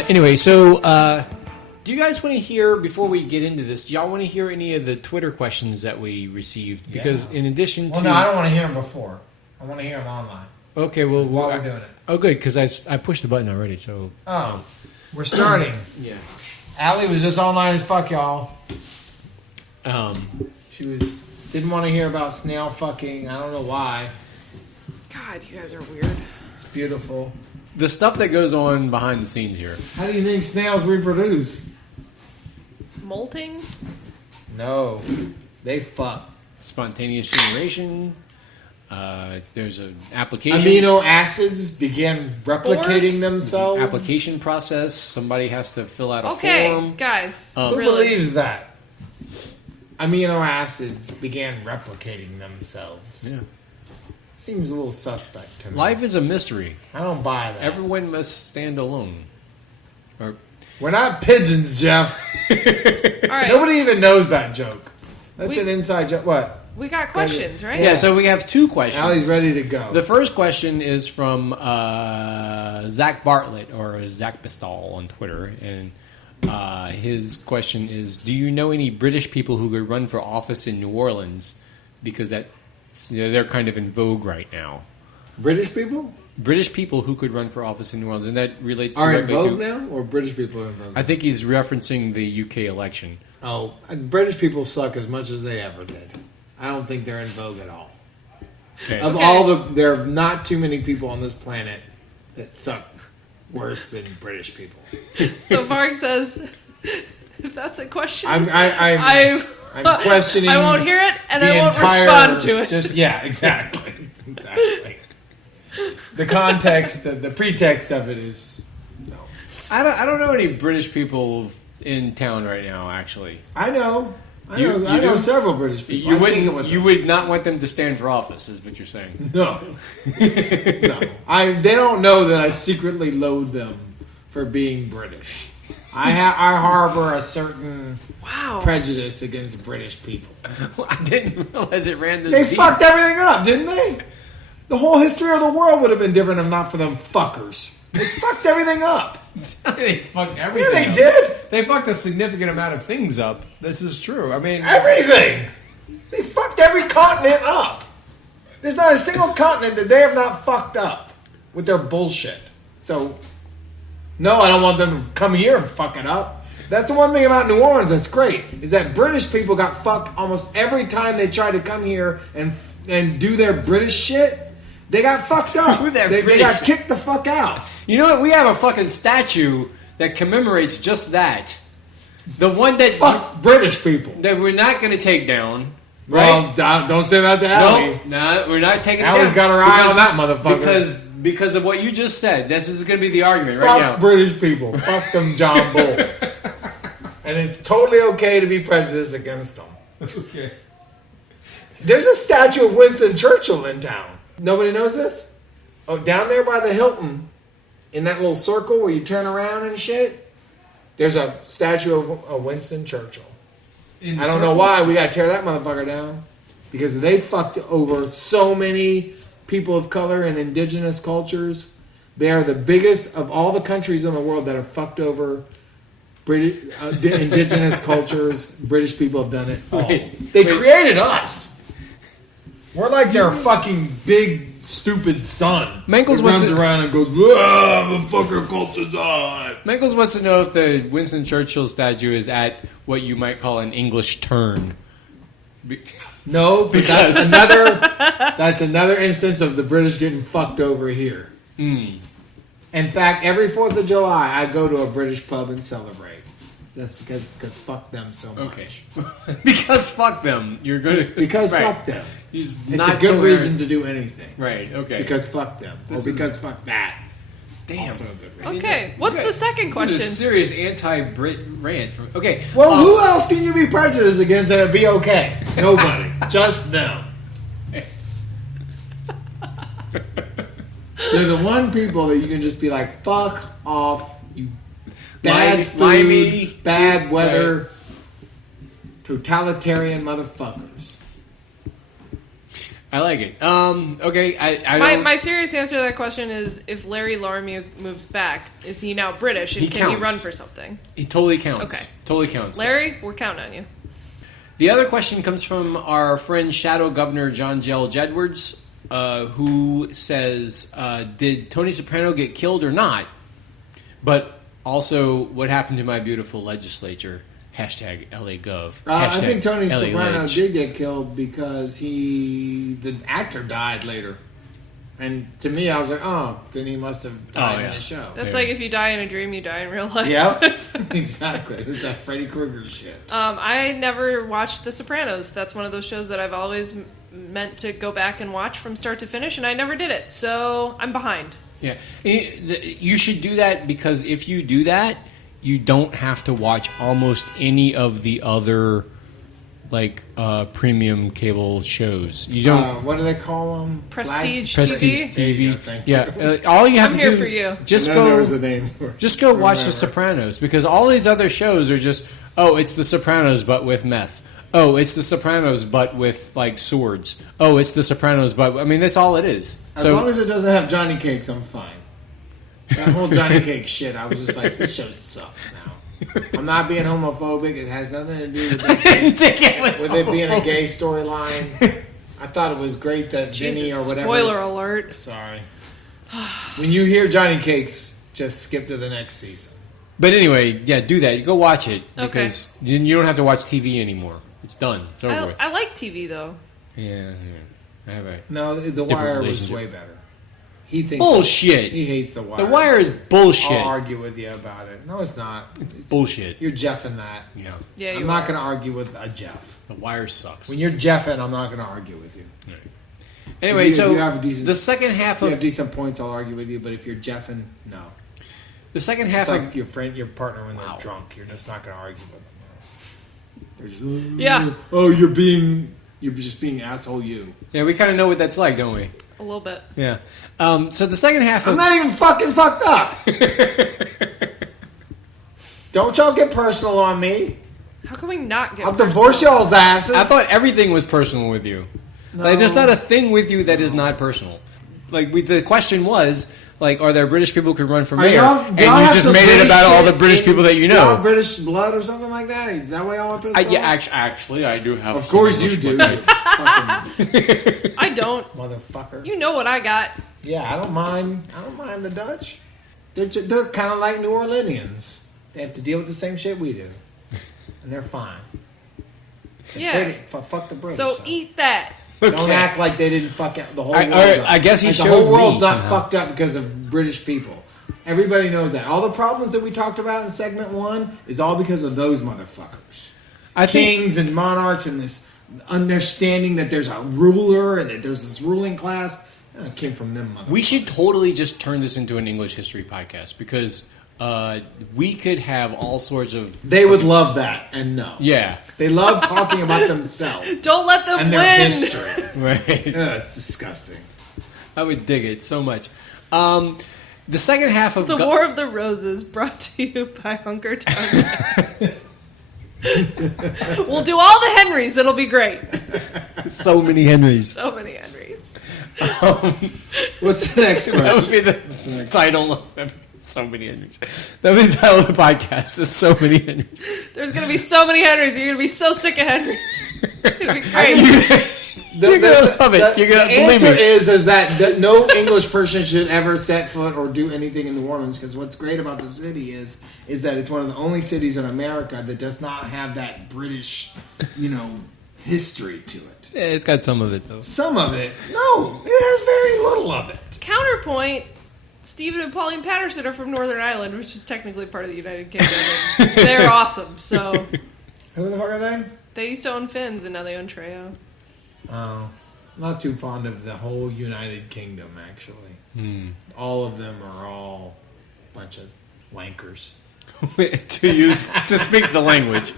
Anyway, so do you guys want to hear, before we get into this, do y'all want to hear any of the Twitter questions that we received? Because in addition to... Well, no, I don't want to hear them before. I want to hear them online. Okay, well... While we're doing it. Oh, good, because I pushed the button already, so... Oh, we're starting. Yeah. Alli was just online as fuck, y'all. She didn't want to hear about snail fucking. I don't know why. God, you guys are weird. It's beautiful. The stuff that goes on behind the scenes here. How do you think snails reproduce? Molting? No. They fuck. spontaneous generation. There's an application. Amino acids began replicating themselves. Application process. Somebody has to fill out a form. Okay, guys. Who believes that? Amino acids began replicating themselves. Yeah. Seems a little suspect to me. Life is a mystery. I don't buy that. Everyone must stand alone. We're not pigeons, Jeff. All right. Nobody even knows that joke. That's an inside joke. What? We got questions, right? Yeah, so we have 2 questions. Allie's ready to go. The first question is from Zach Bartlett, or Zach Pistol on Twitter, and his question is, do you know any British people who could run for office in New Orleans? Because they're kind of in vogue right now. British people? British people who could run for office in New Orleans, and that relates are directly in vogue now, or British people are in vogue? I think he's referencing the UK election. Oh, British people suck as much as they ever did. I don't think they're in vogue at all. Okay. There are not too many people on this planet that suck worse than British people. So Varg says, if that's a question, I'm questioning. I won't hear it, and I won't respond to it. Exactly. The context, the pretext of it is no. I don't know any British people in town right now. Actually, I know several British people. You would not want them to stand for office, is what you're saying. No, no. They don't know that I secretly loathe them for being British. I harbor a certain prejudice against British people. Well, I didn't realize it ran this. They deep. fucked everything up, didn't they? The whole history of the world would have been different if not for them fuckers. They fucked everything up. They fucked everything Yeah, they up. did. They fucked a significant amount of things up. This is true. I mean, everything. They fucked every continent up. There's not a single continent that they have not fucked up with their bullshit. So, no, I don't want them to come here and fuck it up. That's the one thing about New Orleans that's great, is that British people got fucked almost every time they tried to come here and do their British shit. They got fucked up. They got kicked the fuck out. You know what? We have a fucking statue that commemorates just that. The one that... Fuck British people. That we're not going to take down. Right? Well, don't say that to Alli. No, we're not taking it down. Alli's got her eye on that motherfucker. Because of what you just said. This is going to be the argument Fuck right now. Fuck British people. Fuck them John Bulls. And it's totally okay to be prejudiced against them. Okay. There's a statue of Winston Churchill in town. Nobody knows this? Oh, down there by the Hilton, in that little circle where you turn around and shit, there's a statue of Winston Churchill. I don't know why we gotta tear that motherfucker down. Because they fucked over so many people of color and indigenous cultures. They are the biggest of all the countries in the world that have fucked over indigenous cultures. British people have done it all. They created us. We're like their fucking big, stupid son. Menckles runs around and goes, "Ah, the fucker culture's on." Menckles wants to know if the Winston Churchill statue is at what you might call an English turn. No, but that's another instance of the British getting fucked over here. In fact, every 4th of July, I go to a British pub and celebrate. That's because fuck them so much. Okay. Because fuck them. You're good. Because fuck them. It's a good reason to do anything. Right, okay. Because fuck them. Because fuck that. Damn. Also a good reason. Okay, what's the second question? This is a serious anti-Brit rant. Okay. Well, who else can you be prejudiced against and it'd be okay? Nobody. Just them. They're the one people that you can just be like, fuck off, you bad food, bad weather, totalitarian motherfuckers. I like it. Okay, my serious answer to that question is, if Larry Larmieux moves back, is he now British and can he run for something? He totally counts. Okay. Totally counts. Larry, we're counting on you. The other question comes from our friend Shadow Governor John Jell Jedwards, who says, did Tony Soprano get killed or not? But also, what happened to my beautiful legislature? Hashtag LAGov. I think Tony Soprano did get killed because the actor died later. And to me, I was like, oh, then he must have died in the show. That's like if you die in a dream, you die in real life. Yep, exactly. It was that Freddy Krueger shit. I never watched The Sopranos. That's one of those shows that I've always meant to go back and watch from start to finish, and I never did it. So I'm behind. Yeah. You should do that, because if you do that, you don't have to watch almost any of the other premium cable shows. You don't. What do they call them? Prestige TV. Yeah, all you have I'm to here do. for you. Just and go. There was the name for just go watch The Sopranos, because all these other shows are just it's The Sopranos but with meth. Oh, it's The Sopranos but with swords. Oh, it's The Sopranos but that's all it is. As long as it doesn't have Johnny Cakes, I'm fine. That whole Johnny Cake shit, I was just like, this show sucks now. I'm not being homophobic. It has nothing to do with it being a gay storyline. I thought it was great that Jenny or whatever. Spoiler alert. Sorry. When you hear Johnny Cakes, just skip to the next season. But anyway, yeah, do that. Go watch it, because you don't have to watch TV anymore. It's done. It's over with. I like TV though. Yeah. I have a The Wire was way better. He thinks bullshit. He hates The Wire. The Wire is bullshit. I'll argue with you about it. No, it's not. It's bullshit. You're Jeffing that. Yeah. I'm not going to argue with a Jeff. The Wire sucks. When you're Jeffing, I'm not going to argue with you. Right. Anyway, you have the second half you have decent points, I'll argue with you. But if you're Jeffing, no. The second half it's like your friend, your partner when they're drunk. You're just not going to argue with them. Oh, you're just being asshole. You. Yeah, we kind of know what that's like, don't we? A little bit. Yeah. So the second half I'm not even fucking fucked up. Don't y'all get personal on me. How can we not get I'll personal? divorce y'all's asses. I thought everything was personal with you. No. There's not a thing with you that is not personal. The question was, are there British people who could run for mayor? And you just made it about all the British people that you know. Y'all British blood or something like that? Is that why y'all are pissed off? Yeah, actually, I do have. Of course you do. I don't. Motherfucker. You know what I got. Yeah, I don't mind the Dutch. They're kind of like New Orleanians. They have to deal with the same shit we do. And they're fine. Fuck the British. So eat that. Okay. Don't act like they didn't fuck out the whole world. I guess he showed the whole world's not somehow. fucked up because of British people. Everybody knows that. All the problems that we talked about in segment 1 is all because of those motherfuckers. Kings and monarchs and this understanding that there's a ruler and that there's this ruling class. It came from them motherfuckers. We should totally just turn this into an English history podcast, because we could have all sorts of... They would love that, and no. Yeah. They love talking about themselves. Don't let them and win. Their history. Right. It's disgusting. I would dig it so much. The second half of... The War of the Roses, brought to you by Hunker Down. We'll do all the Henrys. It'll be great. So many Henrys. So many Henrys. What's the next question? That would be the title of... So many Henrys. That would be the title of the podcast. Is so many Henrys. There's going to be so many Henrys. You're going to be so sick of Henrys. It's going to be great. You're going to love it. You're going to believe me. The answer is that no English person should ever set foot or do anything in New Orleans, because what's great about the city is that it's one of the only cities in America that does not have that British, history to it. Yeah, it's got some of it, though. Some of it? No, it has very little of it. Counterpoint, Stephen and Pauline Patterson are from Northern Ireland, which is technically part of the United Kingdom. And they're awesome, so... Who the fuck are they? They used to own Finns, and now they own Treo. Oh, not too fond of the whole United Kingdom, actually. All of them are all a bunch of wankers. to speak the language.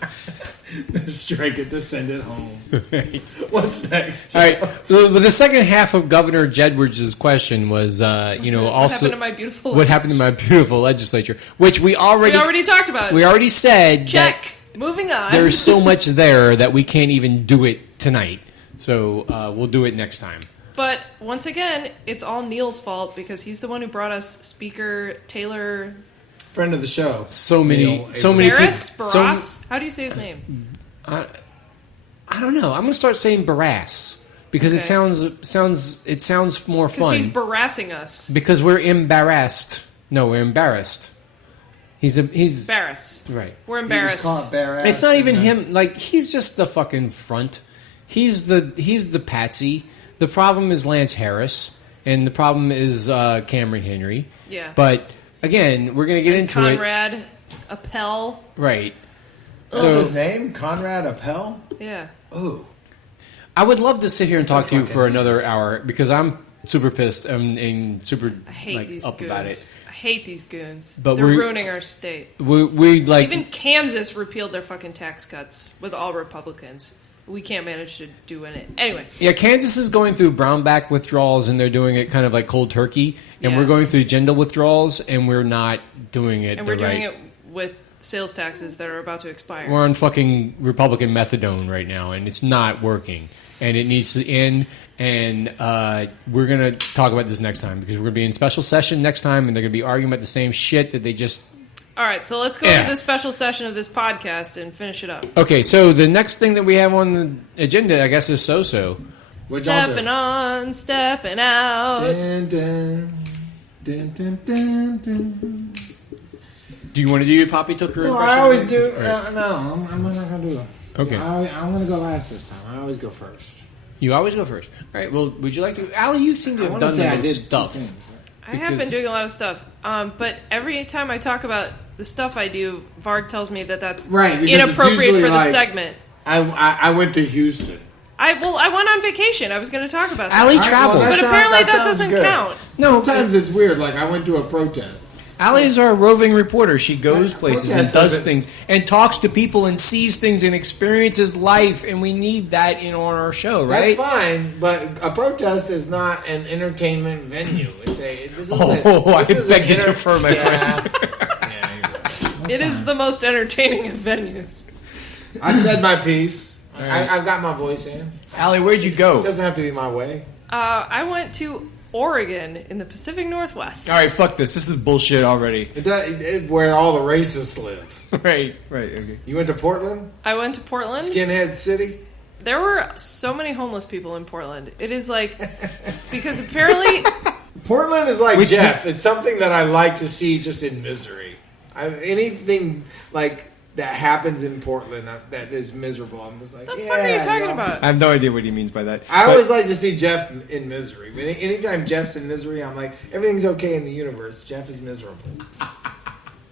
Strike it to send it home. Right. What's next? All right. The second half of Governor Jedward's question was, also what happened to my beautiful what happened to my beautiful legislature, which we already talked about. We already said. Check. Moving on. There's so much there that we can't even do it tonight. So we'll do it next time. But once again, it's all Neil's fault, because he's the one who brought us Speaker Taylor. Friend of the show. So many Barras? Barras? How do you say his name? I don't know. I'm going to start saying Barras, because it sounds more fun. Because he's harassing us. Because we're embarrassed. No, we're embarrassed. He's Barras. Right. We're embarrassed. It's not even him. He's just the fucking front. He's the patsy. The problem is Lance Harris. and the problem is Cameron Henry. Yeah. But again, we're going to get into Conrad Appel. Right. What's his name? Conrad Appel? Yeah. Ooh. I would love to sit here and talk to you for another hour because I'm super pissed and super I hate these up goons. about it. I hate these goons. But they're ruining our state. We like even Kansas repealed their fucking tax cuts with all Republicans. We can't manage to do it. Anyway. Yeah, Kansas is going through brownback withdrawals, and they're doing it kind of like cold turkey. And we're going through agenda withdrawals, and we're not doing it. And we're doing it with sales taxes that are about to expire. We're on fucking Republican methadone right now, and it's not working. And it needs to end. And we're going to talk about this next time because we're going to be in special session next time, and they're going to be arguing about the same shit that they just... All right, so let's go to the special session of this podcast and finish it up. Okay, so the next thing that we have on the agenda, I guess, is So-So. Stepping on, stepping out. Dun, dun, dun, dun, dun, dun. Do you want to do your Poppy Tucker No, impression? I always do. No, I'm not going to do it. Okay. I'm going to go last this time. I always go first. You always go first. All right, well, would you like to... Alli, you seem to have done the most stuff. I have been doing a lot of stuff, but every time I talk about the stuff I do, Varg tells me that's inappropriate for the segment. I went to Houston. I went on vacation. I was going to talk about that. Alli travels. But apparently that doesn't count. No, sometimes it's weird. Like, I went to a protest. Alli is our roving reporter. She goes places and does things and talks to people and sees things and experiences life, and we need that on our show, right? That's fine, but a protest is not an entertainment venue. I beg to differ, my friend. It is the most entertaining of venues. I said my piece. Right. I've got my voice in. Alli, where'd you go? It doesn't have to be my way. I went to Oregon in the Pacific Northwest. All right, fuck this. This is bullshit already. Where all the racists live. Right, okay. You went to Portland? I went to Portland. Skinhead City? There were so many homeless people in Portland. It is like, because apparently... Portland is like Jeff. It's something that I like to see just in misery. Anything like... that happens in Portland that is miserable. I'm just like, the fuck are you talking about? I have no idea what he means by that. I always like to see Jeff in misery. Anytime Jeff's in misery, I'm like, everything's okay in the universe. Jeff is miserable.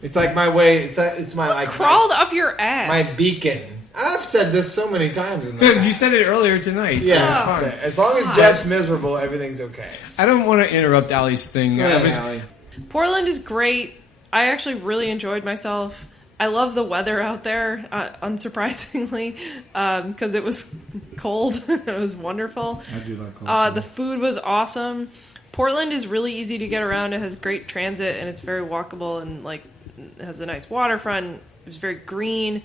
It's like my way. It's my like crawled up your ass. My beacon. I've said this so many times in the You said it earlier tonight. Yeah, so it's fine. As long as Jeff's miserable, everything's okay. I don't want to interrupt Alli's thing. Alli. Portland is great. I actually really enjoyed myself. I love the weather out there, unsurprisingly, because it was cold. It was wonderful. I do like cold. The food was awesome. Portland is really easy to get around. It has great transit, and it's very walkable, and it has a nice waterfront. It was very green.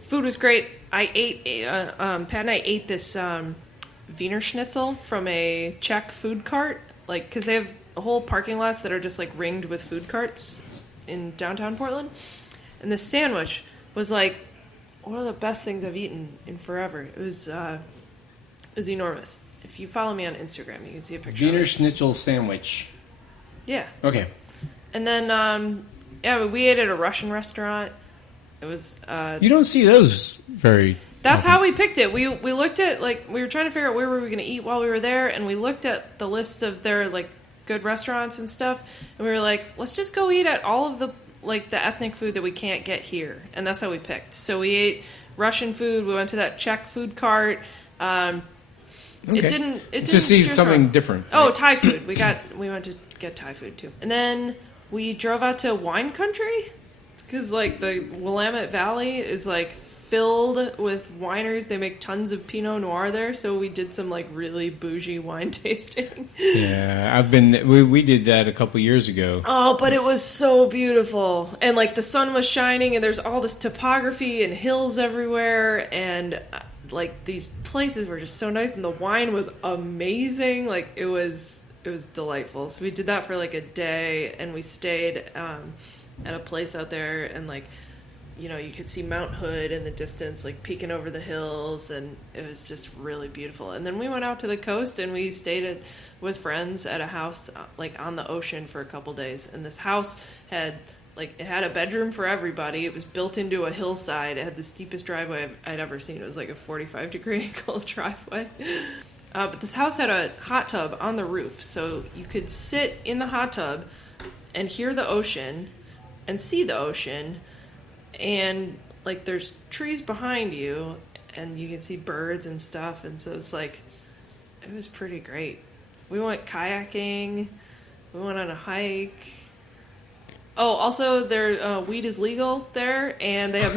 Food was great. I ate, Pat and I ate this Wiener Schnitzel from a Czech food cart, because they have whole parking lots that are just ringed with food carts in downtown Portland. And the sandwich was one of the best things I've eaten in forever. It was enormous. If you follow me on Instagram, you can see a picture. Wiener Schnitzel sandwich. Yeah. Okay. And then we ate at a Russian restaurant. It was. You don't see those very. That's how we picked it. We looked at we were trying to figure out where we were going to eat while we were there, and we looked at the list of their good restaurants and stuff, and we were like, let's just go eat at all of the ethnic food that we can't get here, and that's how we picked. So we ate Russian food. We went to that Czech food cart. Okay. It didn't to see something different. Right? Oh, Thai food. We went to get Thai food too, and then we drove out to wine country because the Willamette Valley is filled with wineries. They make tons of Pinot Noir there, so we did some really bougie wine tasting. Yeah, we did that a couple years ago. Oh, but it was so beautiful, and the sun was shining, and there's all this topography and hills everywhere, and these places were just so nice, and the wine was amazing. It was delightful. So we did that for a day, and we stayed at a place out there, and you could see Mount Hood in the distance, peeking over the hills, and it was just really beautiful. And then we went out to the coast, and we stayed with friends at a house, on the ocean for a couple days. And this house had, it had a bedroom for everybody. It was built into a hillside. It had the steepest driveway I'd ever seen. It was a 45-degree angle driveway. But this house had a hot tub on the roof, so you could sit in the hot tub and hear the ocean and see the ocean, and like there's trees behind you, and you can see birds and stuff, and so it's like, it was pretty great. We went kayaking, we went on a hike. Oh, also, their weed is legal there, and they have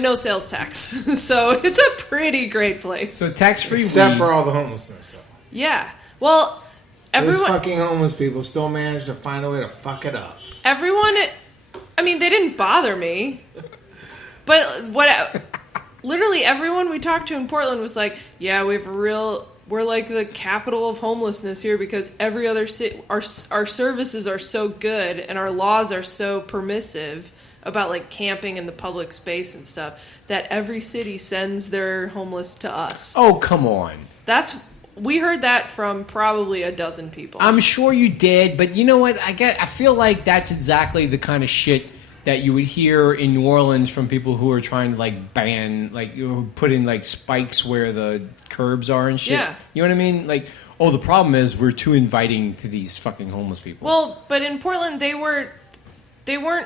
no sales tax, so it's a pretty great place. So tax-free except weed. for all the homelessness stuff. Yeah, well, those fucking homeless people still managed to find a way to fuck it up. Everyone, I mean, they didn't bother me, but literally everyone we talked to in Portland was like, "Yeah, we're like the capital of homelessness here because every other city, our services are so good and our laws are so permissive about like camping in the public space and stuff that every city sends their homeless to us." Oh, come on. We heard that from probably a dozen people. I'm sure you did, but you know what? I feel like that's exactly the kind of shit that you would hear in New Orleans from people who are trying to like ban, like put in like spikes where the curbs are and shit. Yeah. You know what I mean? Like, oh, the problem is we're too inviting to these fucking homeless people. Well, but in Portland they weren't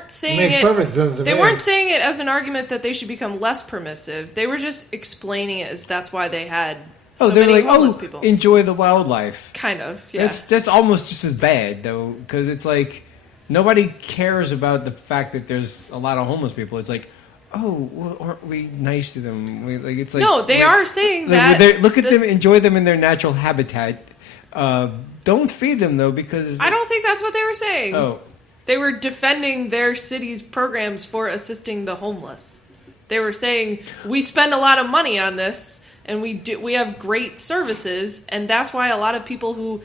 saying Makes perfect sense to They me. weren't saying it as an argument that they should become less permissive. They were just explaining it as that's why they had so many homeless people. Enjoy the wildlife. Kind of, yeah. That's almost just as bad though, because it's like nobody cares about the fact that there's a lot of homeless people. It's like, oh, well, aren't we nice to them? It's like no, they are saying that. Look at them, enjoy them in their natural habitat. Don't feed them though, because I don't think that's what they were saying. Oh, they were defending their city's programs for assisting the homeless. They were saying we spend a lot of money on this, and we have great services, and that's why a lot of people who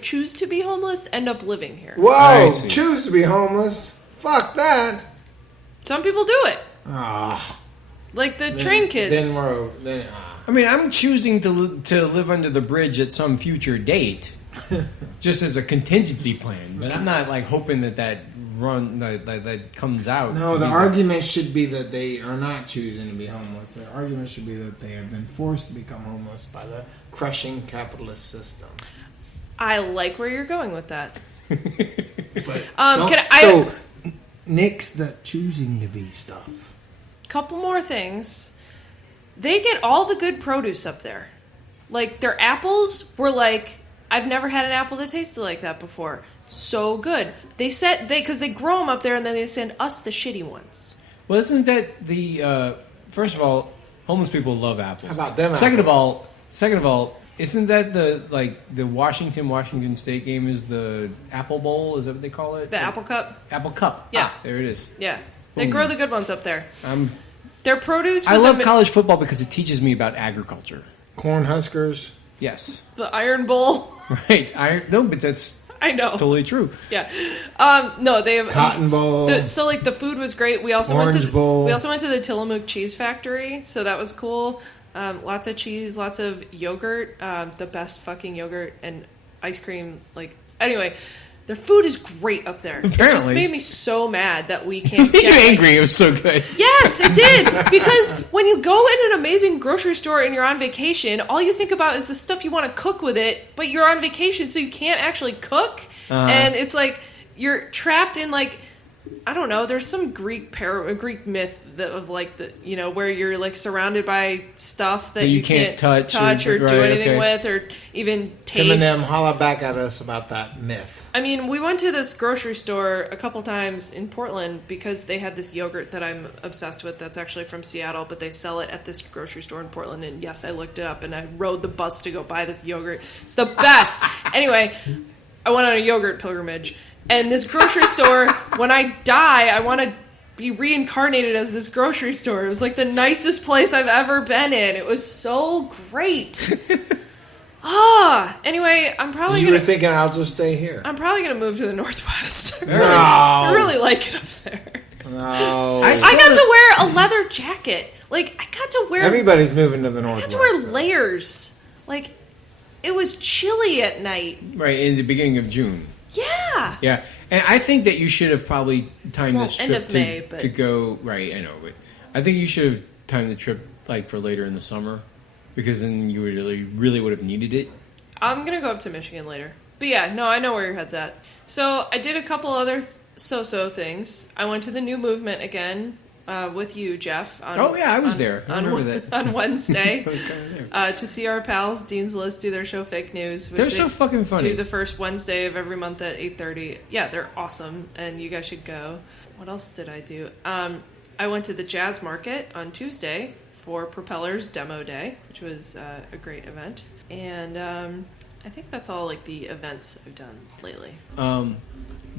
choose to be homeless end up living here. Whoa, choose to be homeless? Fuck that. Some people do it. Ah, like the train kids. I mean, I'm choosing to live under the bridge at some future date, just as a contingency plan. But I'm not like hoping that comes out. No, the argument should be that they are not choosing to be homeless. The argument should be that they have been forced to become homeless by the crushing capitalist system. I like where you're going with that. So, nix the choosing to be stuff. Couple more things. They get all the good produce up there. Like, their apples were like, I've never had an apple that tasted like that before. So good. Because they grow them up there and then they send us the shitty ones. Well, isn't that the first of all, homeless people love apples. How about them? Second of all, isn't that the Washington State game is the Apple Bowl? Is that what they call it? The Apple Cup. Apple Cup. Yeah, there it is. Yeah, they grow the good ones up there. Their produce. I love college football because it teaches me about agriculture. Corn huskers. Yes. The Iron Bowl. Right. But that's. I know. Totally true. Yeah. No, they have Cotton Bowl. So the food was great. We also went to the Tillamook Cheese Factory, so that was cool. Lots of cheese, lots of yogurt, the best fucking yogurt and ice cream. Anyway, their food is great up there. Apparently. It just made me so mad that we can't. Made you angry. It was so good. Yes, it did. Because when you go in an amazing grocery store and you're on vacation, all you think about is the stuff you want to cook with it, but you're on vacation, so you can't actually cook. And it's like you're trapped in I don't know. There's some Greek myth of where you're surrounded by stuff that you can't touch or do anything with or even taste. Tim and them holla back at us about that myth. I mean, we went to this grocery store a couple times in Portland because they had this yogurt that I'm obsessed with that's actually from Seattle, but they sell it at this grocery store in Portland. And yes, I looked it up and I rode the bus to go buy this yogurt. It's the best. Anyway, I went on a yogurt pilgrimage. And this grocery store, when I die, I want to be reincarnated as this grocery store. It was the nicest place I've ever been in. It was so great. Anyway, I'm probably You were thinking I'll just stay here. I'm probably going to move to the Northwest. No. I really like it up there. No. I got to wear a leather jacket. I got to wear... Everybody's moving to the Northwest. I got to wear layers. It was chilly at night. Right, in the beginning of June. Yeah. Yeah, and I think that you should have probably timed this trip end of May, to go. Right, I know, but I think you should have timed the trip for later in the summer. because then you really would have needed it. I'm going to go up to Michigan later. But yeah, no, I know where your head's at. So I did a couple other so-so things. I went to the New Movement again with you, Jeff. I was there. I remember that. On Wednesday. I was kind of there. To see our pals, Dean's List, do their show Fake News. They're so fucking funny. Do the first Wednesday of every month at 8:30. Yeah, they're awesome, and you guys should go. What else did I do? I went to the Jazz Market on Tuesday for Propeller's Demo Day, which was a great event. And I think that's all like the events I've done lately.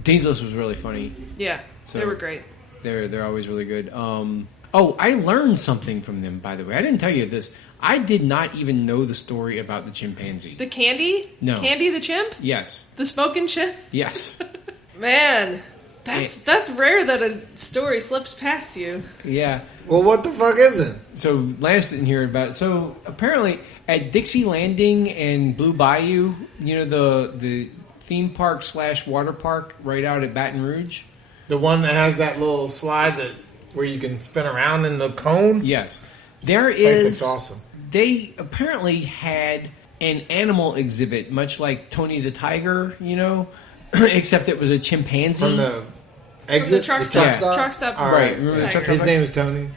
Dean's List was really funny. Yeah, they were great. They're always really good. I learned something from them, by the way. I didn't tell you this. I did not even know the story about the chimpanzee. The Candy? No. Candy the chimp? Yes. The smoking chimp? Yes. Man, that's rare that a story slips past you. Yeah. Well, what the fuck is it? So Lance didn't hear about it. So apparently at Dixie Landing and Blue Bayou, the theme park / water park right out at Baton Rouge. The one that has that little slide where you can spin around in the cone? Yes. There is... That's awesome. They apparently had an animal exhibit, much like Tony the Tiger, except it was a chimpanzee. From the exit? From the truck stop. Truck stop. All right. His name is Tony?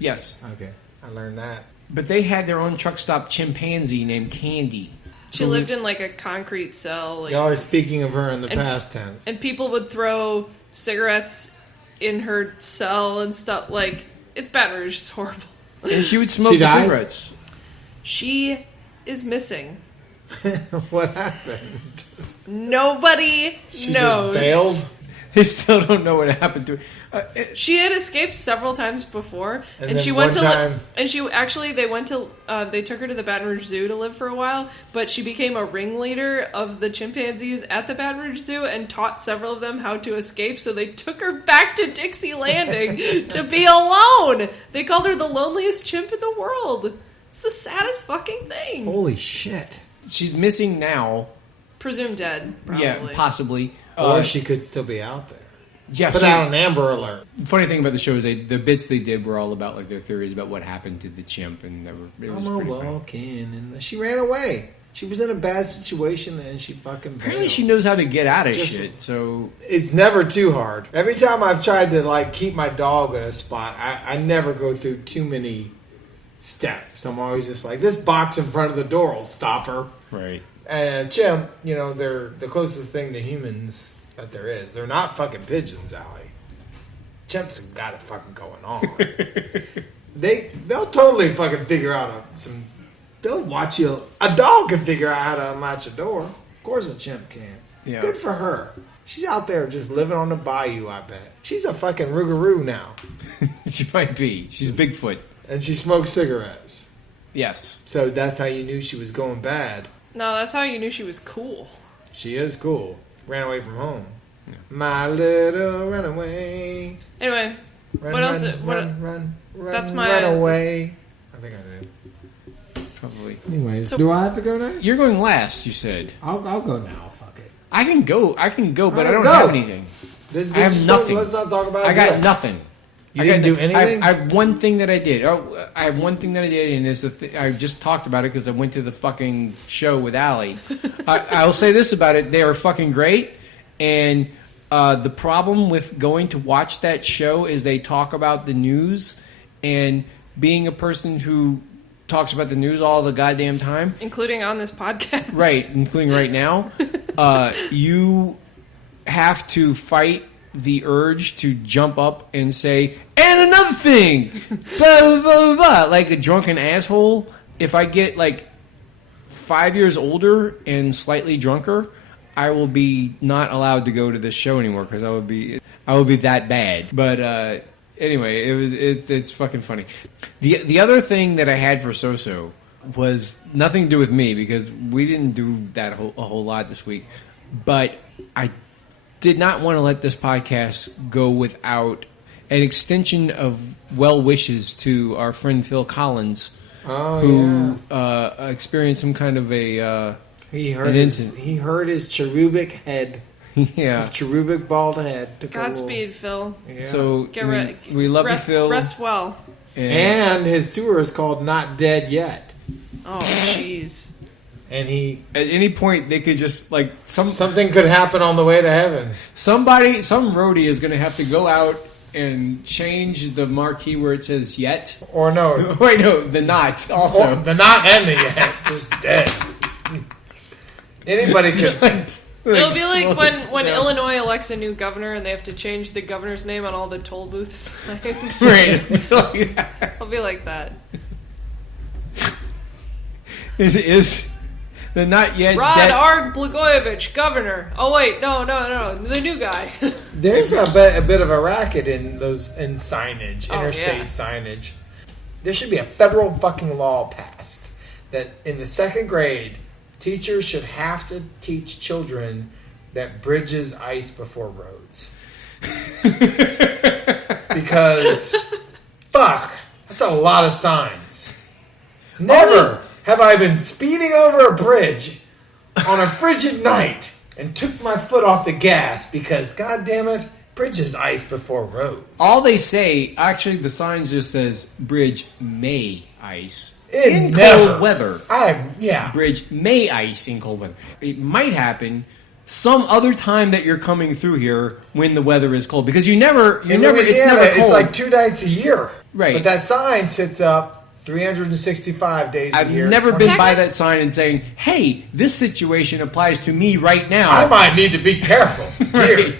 Yes. Okay. I learned that. But they had their own truck stop chimpanzee named Candy. She lived in like a concrete cell. Y'all are speaking of her in the past tense. And people would throw cigarettes in her cell and stuff. Like, it's Baton Rouge. It's horrible. And she would smoke the cigarettes. She is missing. What happened? Nobody knows. She just bailed? They still don't know what happened to her. She had escaped several times before, and she went to. They took her to the Baton Rouge Zoo to live for a while, but she became a ringleader of the chimpanzees at the Baton Rouge Zoo and taught several of them how to escape. So they took her back to Dixie Landing to be alone. They called her the loneliest chimp in the world. It's the saddest fucking thing. Holy shit! She's missing now. Presumed dead. Probably. Yeah, possibly. Or she could still be out there. Yeah, put out an Amber Alert. The funny thing about the show is the bits they did were all about like their theories about what happened to the chimp, and it was pretty walking, and she ran away. She was in a bad situation, and she fucking. Apparently, she knows how to get out of shit. So it's never too hard. Every time I've tried to like keep my dog in a spot, I never go through too many steps. I'm always just like, this box in front of the door will stop her. Right. And chimp, they're the closest thing to humans that there is. They're not fucking pigeons, Alli. Chimps have got it fucking going on. They'll totally fucking figure out they'll watch you. A dog can figure out how to unlatch a door. Of course a chimp can. Yeah. Good for her. She's out there just living on the bayou, I bet. She's a fucking rougarou now. She might be. She's Bigfoot. And she smokes cigarettes. Yes. So that's how you knew she was going bad. No, that's how you knew she was cool. She is cool. Ran away from home. Yeah. My little runaway. Anyway, what else? That's my runaway. I think I did. Probably. Anyways, do I have to go now? You're going last. You said. I'll go now. Fuck it. I can go, but I don't have anything. I have nothing. Let's not talk about it. I got nothing. You didn't do anything? I have one thing that I did. I have one thing that I did, and it's I just talked about it because I went to the fucking show with Alli. I'll say this about it. They are fucking great, and the problem with going to watch that show is they talk about the news, and being a person who talks about the news all the goddamn time. Including on this podcast. Right, including right now. You have to fight the urge to jump up and say, and another thing, blah, blah, blah, blah, like a drunken asshole. If I get like 5 years older and slightly drunker, I will be not allowed to go to this show anymore because I will be that bad. But anyway, it's fucking funny. The other thing that I had for So-So was nothing to do with me because we didn't do that a whole lot this week. But I did not want to let this podcast go without an extension of well wishes to our friend Phil Collins, who experienced some kind of a he hurt his cherubic head. Yeah, his cherubic bald head. Godspeed, Phil. Yeah. So we love you, Phil. Rest well. And his tour is called Not Dead Yet. Oh, jeez. And at any point, they could just, like... Something could happen on the way to heaven. Some roadie is going to have to go out and change the marquee where it says yet. Or no. Wait, no, the not also. The not and the yet. Just dead. Anybody could... It'll be like when Illinois elects a new governor and they have to change the governor's name on all the toll booth signs. Right. It'll be like that. Is the not yet Rod R. Blagojevich, governor. Oh wait, no, the new guy. There's a bit of a racket in signage, interstate signage. There should be a federal fucking law passed that in the second grade, teachers should have to teach children that bridges ice before roads. Because, fuck, that's a lot of signs. Never have I been speeding over a bridge on a frigid night and took my foot off the gas because, god damn it, bridges ice before roads. All they say, actually, the sign just says bridge may ice. In cold weather. Bridge may ice in cold weather. It might happen some other time that you're coming through here when the weather is cold. Because it's never cold. It's like 2 nights a year. Right. But that sign sits up 365 days a year. I've never been by that sign and saying, hey, this situation applies to me right now. I might need to be careful. Here.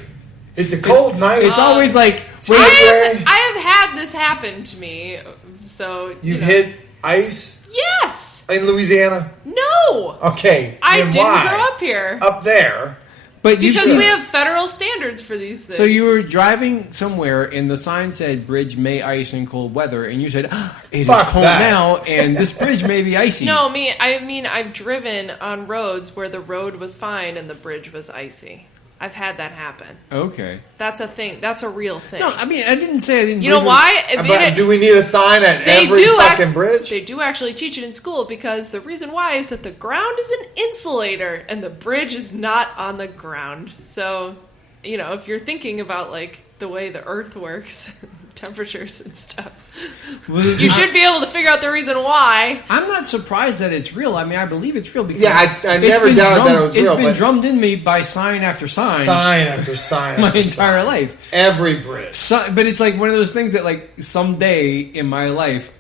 It's a cold night. It's always like... I have had this happen to me. So You've hit ice? Yes. In Louisiana? No. Okay. I didn't grow up here. Up there. But because we have federal standards for these things. So you were driving somewhere and the sign said bridge may ice in cold weather and you said, it is cold now and this bridge may be icy. No, I mean I've driven on roads where the road was fine and the bridge was icy. I've had that happen. Okay. That's a thing. That's a real thing. No, I mean, I didn't say I didn't. You know why? But do we need a sign at every fucking bridge? They do actually teach it in school because the reason why is that the ground is an insulator and the bridge is not on the ground. So, if you're thinking about like the way the earth works, temperatures and stuff, you should be able to figure out the reason why. I'm not surprised that it's real. I mean, I believe it's real because I never doubted that it was real. It's been drummed in me by sign after sign. Sign after sign my entire life. Every bridge. But it's like one of those things that like someday in my life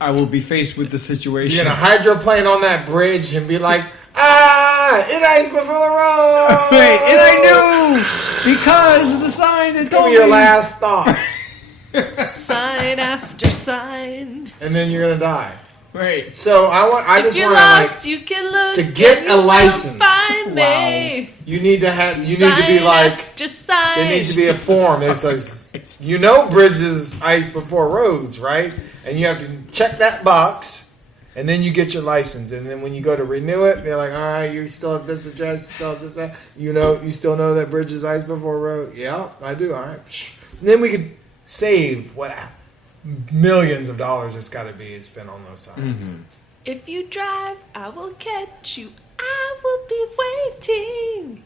I will be faced with the situation. You're going to hydroplane on that bridge and be like, it iced before the road. Right, and I knew because the sign is going to be your last thought. Sign after sign. And then you're going to die. Right. So if you're lost, you can look. To get a license. Find me. You need to be like. There needs to be a form that says, bridges ice before roads, right? And you have to check that box. And then you get your license. And then when you go to renew it, they're like, all right, you still have this address, still have this. You still know that bridge is ice before road? Yeah, I do. All right. And then we could save millions of dollars it's got to be spent on those signs. Mm-hmm. If you drive, I will catch you. I will be waiting.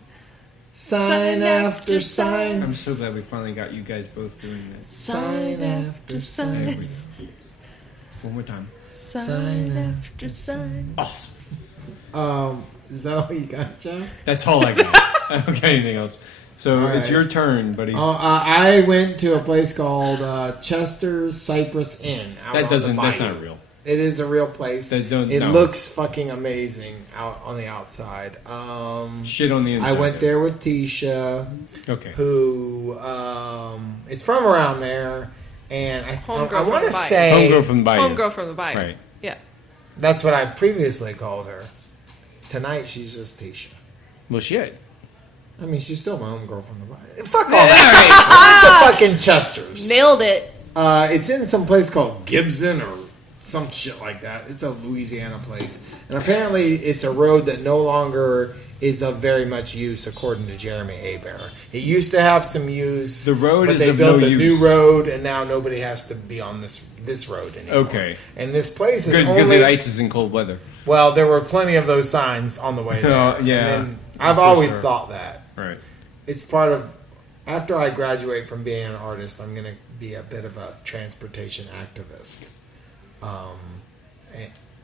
Sign after sign. I'm so glad we finally got you guys both doing this. Sign after sign. One more time. Sign after sign. Awesome. Is that all you got, Joe? That's all I got. I don't got anything else. So it's your turn, buddy. I went to a place called Chartres St. That's not real. It is a real place. It looks fucking amazing out on the outside. Shit on the inside. I went there with Tisha, who is from around there, and I want to say homegirl from the bayou. Homegirl from the bayou. Right. Yeah. That's what I've previously called her. Tonight she's just Tisha. Well, shit. I mean, she's still my homegirl from the bayou. Fuck all that. Right. It's the fucking Chesters. Nailed it. It's in some place called Gibson or some shit like that. It's a Louisiana place. And apparently it's a road that no longer is of very much use, according to Jeremy Hebert. It used to have some use. The road is of no use. They built a new road, and now nobody has to be on this road anymore. Okay. And this place is good because it ices in cold weather. Well, there were plenty of those signs on the way there. Yeah. And I've always thought that. Right. It's part of... After I graduate from being an artist, I'm going to be a bit of a transportation activist.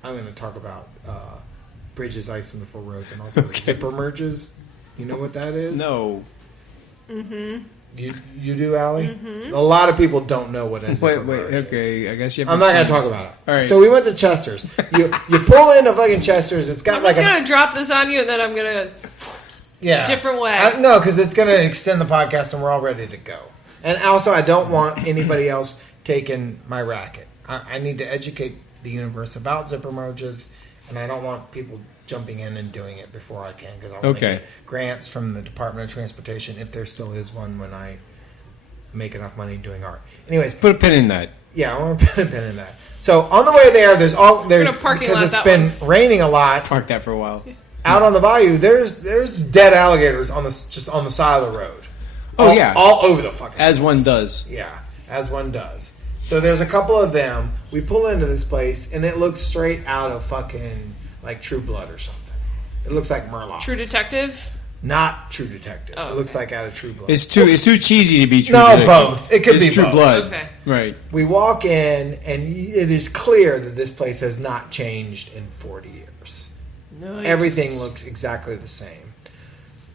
I'm going to talk about bridges, icing before roads, and also zipper merges. You know what that is? No. Mm-hmm. You do, Alli? Mm-hmm. A lot of people don't know what a zipper merge is. Okay. I guess you have I'm not going to talk about it. All right. So we went to Chester's. You pull into fucking Chester's. It's got I'm just going to drop this on you, and then I'm going to... Yeah. Different way. No, because it's going to extend the podcast, and we're all ready to go. And also, I don't want anybody else taking my racket. I need to educate the universe about zipper merges, and I don't want people jumping in and doing it before I can, because I want to get grants from the Department of Transportation, if there still is one, when I make enough money doing art. Anyways, put a pin in that. Yeah, I want to put a pin in that. So on the way there, there's because it's been raining a lot. Park that for a while. Out on the bayou, there's dead alligators just on the side of the road. All over the fucking as place. One does. Yeah, as one does. So there's a couple of them. We pull into this place, and it looks straight out of fucking like True Blood or something. It looks like Murloc. True Detective? Not True Detective. Oh, It looks like out of True Blood. It's too cheesy to be True Detective. No, both. It could be True both. Blood. Okay. Right. We walk in, and it is clear that this place has not changed in 40 years. Nice. Everything looks exactly the same.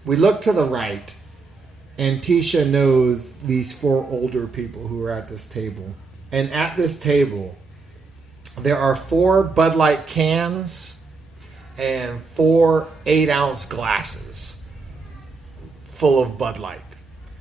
We look to the right, and Tisha knows these 4 older people who are at this table. And at this table, there are 4 Bud Light cans and 4 8-ounce glasses full of Bud Light.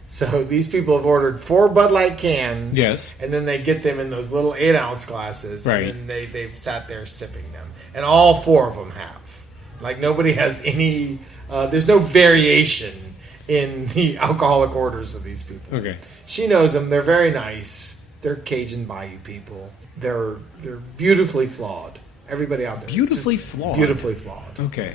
So these people have ordered 4 Bud Light cans. Yes. And then they get them in those little 8-ounce glasses. Right. And then they've sat there sipping them. And all 4 of them have. Like, nobody has any... there's no variation in the alcoholic orders of these people. Okay. She knows them. They're very nice. They're Cajun Bayou people. They're beautifully flawed. Everybody out there. Beautifully flawed? Beautifully flawed. Okay.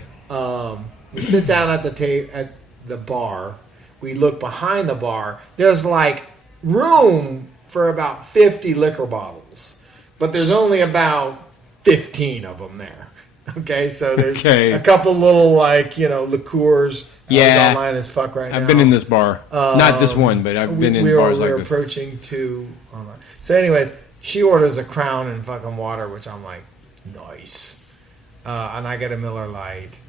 We sit down at the bar. We look behind the bar. There's like room for about 50 liquor bottles. But there's only about 15 of them there. Okay, so there's a couple little liqueurs. Yeah, online as fuck right now. I've been in this bar, not this one, but I've been in bars like this. We're approaching 2 online. So, anyways, she orders a Crown and fucking water, which I'm like, nice. And I get a Miller Lite.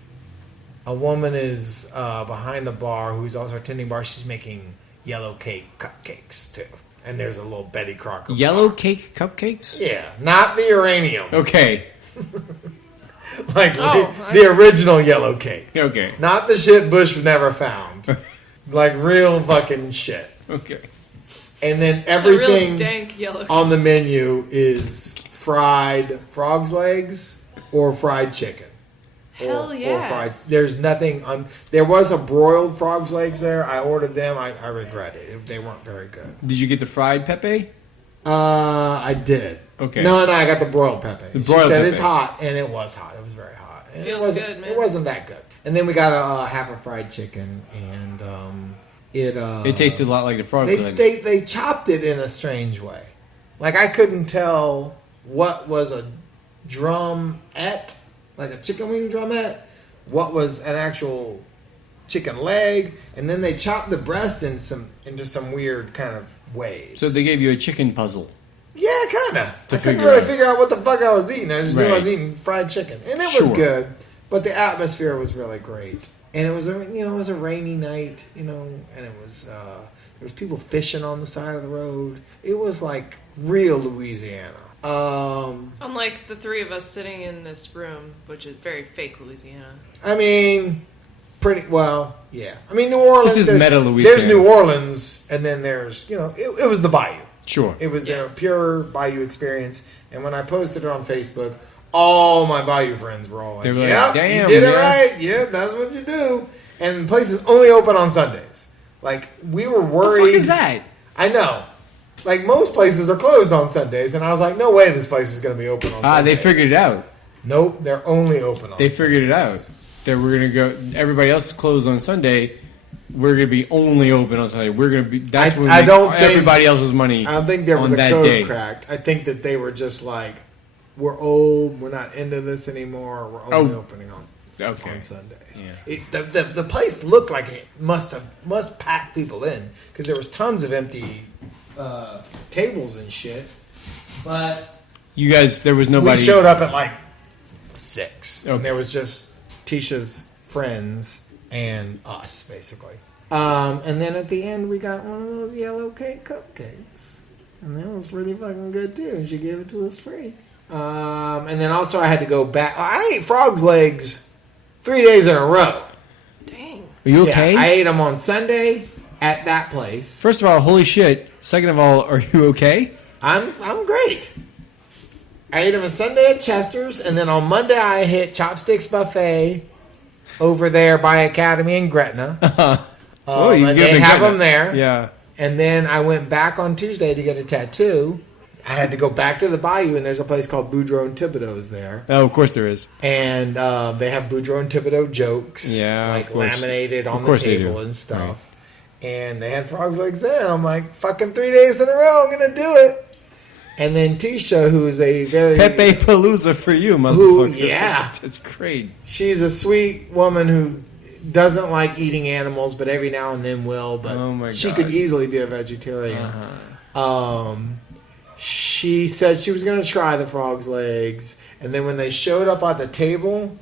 A woman is behind the bar who's also attending bar. She's making yellow cake cupcakes too. And there's a little Betty Crocker yellow box. cake cupcakes. Yeah, not the uranium. Okay. The original yellow cake. Okay. Not the shit Bush never found. Like real fucking shit. Okay. And then everything dank yellow on the menu is fried frog's legs or fried chicken. Hell yeah. Or fried. There's nothing on. There was a broiled frog's legs there. I ordered them. I regret it. They weren't very good. Did you get the fried Pepe? I did. Okay. No, I got the broiled Pepe. The broiled she said Pepe. It's hot, and it was hot. It was very hot. And Feels good, man. It wasn't that good. And then we got a half a fried chicken, and it tasted a lot like the frog legs. They chopped it in a strange way. Like I couldn't tell what was a drumette, like a chicken wing drumette, what was an actual chicken leg, and then they chopped the breast into some weird kind of ways. So they gave you a chicken puzzle. Yeah, kind of. I couldn't really figure out what the fuck I was eating. I just knew I was eating fried chicken, and it was good. But the atmosphere was really great, and it was a rainy night, and it was there was people fishing on the side of the road. It was like real Louisiana. Unlike the 3 of us sitting in this room, which is very fake Louisiana. I mean, pretty well, yeah. I mean, New Orleans. This is meta Louisiana. There's New Orleans, and then there's it was the Bayou. Sure. It was a pure Bayou experience. And when I posted it on Facebook, all my Bayou friends were all like, "Yep, damn, you did it right. Yeah, that's what you do." And the place is only open on Sundays. Like, we were worried. What the fuck is that? I know. Like, most places are closed on Sundays. And I was like, no way this place is going to be open on Sundays. They figured it out. Nope, they're only open on Sundays. They figured it out. That we're going to go, everybody else is closed on Sunday. We're going to be only open on Sunday. We're going to be. That's when everybody else's money. I don't think there was a that code day. cracked. I think that they were just like, we're old. We're not into this anymore. We're only opening on Sundays. Yeah. The place looked like it must pack people in because there was tons of empty tables and shit. But you guys, there was nobody. We showed up at like 6. Okay. And there was just Tisha's friends and us, basically. And then at the end, we got one of those yellow cake cupcakes. And that was really fucking good, too. And she gave it to us free. And then also I had to go back. I ate frog's legs 3 days in a row. Dang. Are you okay? Yeah, I ate them on Sunday at that place. First of all, holy shit. Second of all, are you okay? I'm great. I ate them on Sunday at Chester's, and then on Monday I hit Chopsticks Buffet over there by Academy in Gretna. You and they have them there. Yeah. And then I went back on Tuesday to get a tattoo. I had to go back to the Bayou, and there's a place called Boudreaux and Thibodeau's there. Oh, of course there is. And they have Boudreaux and Thibodeau jokes, like laminated on the table and stuff. Right. And they had frog's legs there, and I'm like, fucking 3 days in a row, I'm gonna do it. And then Tisha, who is a very Pepe Palooza for you, motherfucker. Yeah, it's great. She's a sweet woman who doesn't like eating animals, but every now and then will. But she could easily be a vegetarian. She said she was going to try the frog's legs, and then when they showed up on the table,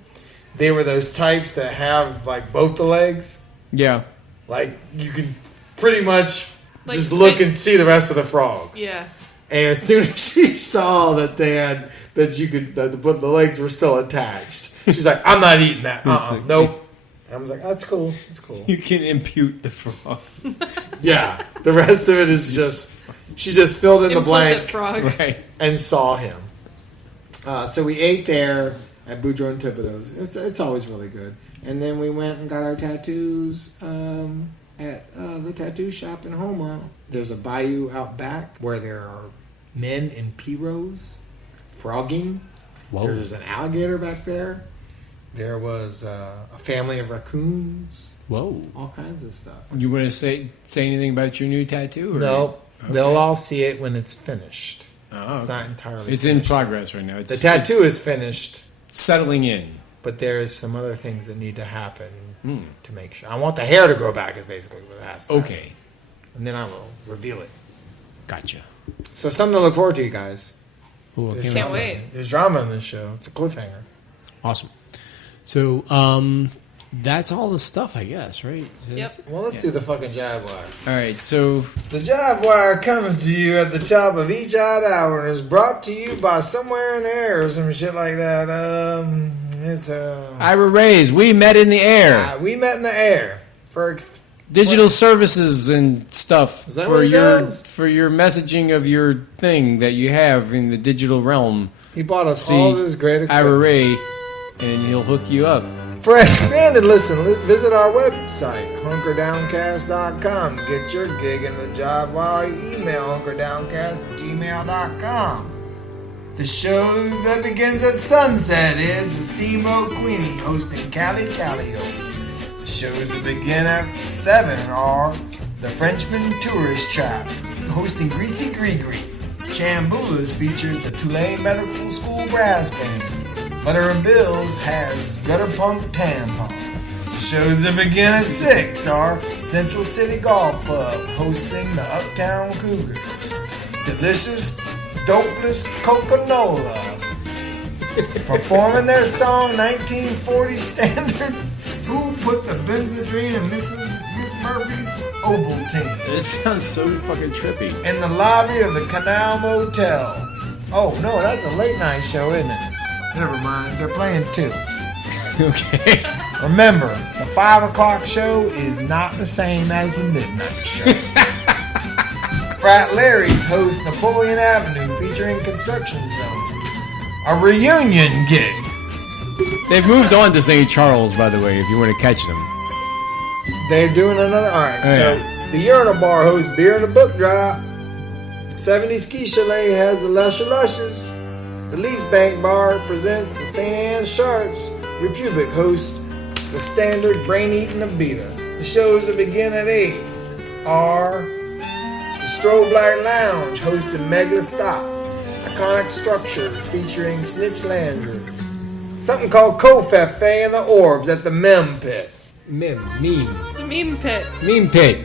they were those types that have like both the legs. Yeah, like you can pretty much just look and see the rest of the frog. Yeah. And as soon as she saw that the legs were still attached, she's like, "I'm not eating that. Nope." And I was like, "That's cool. It's cool." You can impute the frog. Yeah, the rest of it is just she just filled in the blank frog. Right. And saw him. So we ate there at Boudreaux and Thibodeau's. It's always really good. And then we went and got our tattoos at the tattoo shop in Houma. There's a bayou out back where there are men in pirogues frogging. Whoa. There's an alligator back there. There was a family of raccoons. Whoa. All kinds of stuff. You want to say anything about your new tattoo? Or Nope. Okay. They'll all see it when it's finished. Oh, it's not entirely It's finished. in progress right now. The tattoo is finished. Settling in. But there's some other things that need to happen to make sure. I want the hair to grow back is basically what it has to happen. And then I will reveal it. Gotcha. So something to look forward to, you guys. Ooh, Can't wait. There's drama in this show. It's a cliffhanger. Awesome. So, that's all the stuff, I guess, right? Yep. Well, let's do the fucking Jive Wire. All right, so The Jive Wire comes to you at the top of each odd hour and is brought to you by Somewhere in the Air or some shit like that. It's Ira Ray's We Met in the Air. We Met in the Air for digital services and stuff Is that for what he does? for your messaging of your thing that you have in the digital realm. He bought us all this great equipment. Ira Ray, and he'll hook you up. For expanded listen, visit our website, hunkerdowncast.com. Get your gig in the Jive Wire. Email hunkerdowncast@gmail.com. The show that begins at sunset is the Steamboat Queenie hosting Cali Calio. The shows that begin at 7 are the Frenchman Tourist Trap hosting Greasy Gree. Chambulas features the Tulane Medical School Brass Band. Butter and Bills has Gutter Punk Tampon. The shows that begin at 6 are Central City Golf Club hosting the Uptown Cougars. Delicious Dopeless Coca-Cola performing their song 1940 standard Who Put the Benzodrine in Miss Murphy's Ovaltine. It sounds so fucking trippy. In the lobby of the Canal Motel. Oh no, that's a late night show, isn't it? Never mind, they're playing 2. Okay. Remember, the 5 o'clock show is not the same as the midnight show. Frat Larry's hosts Napoleon Avenue featuring Construction Zone. A reunion gig. They've moved on to St. Charles, by the way, if you want to catch them. They're doing another. Alright, so the Urinal Bar hosts Beer and a Book Drop. 70 Ski Chalet has the Lusher Lushes. The Lease Bank Bar presents the St. Anne's Chartres. Republic hosts the Standard Brain Eating of Beta. The shows that begin at 8 are the Strobe Light Lounge hosting Menckles Stop. Iconic Structure featuring Mitch Landrieu. Something called Kofefe and the Orbs at the Meme Pit. Meme Pit. Meme pit.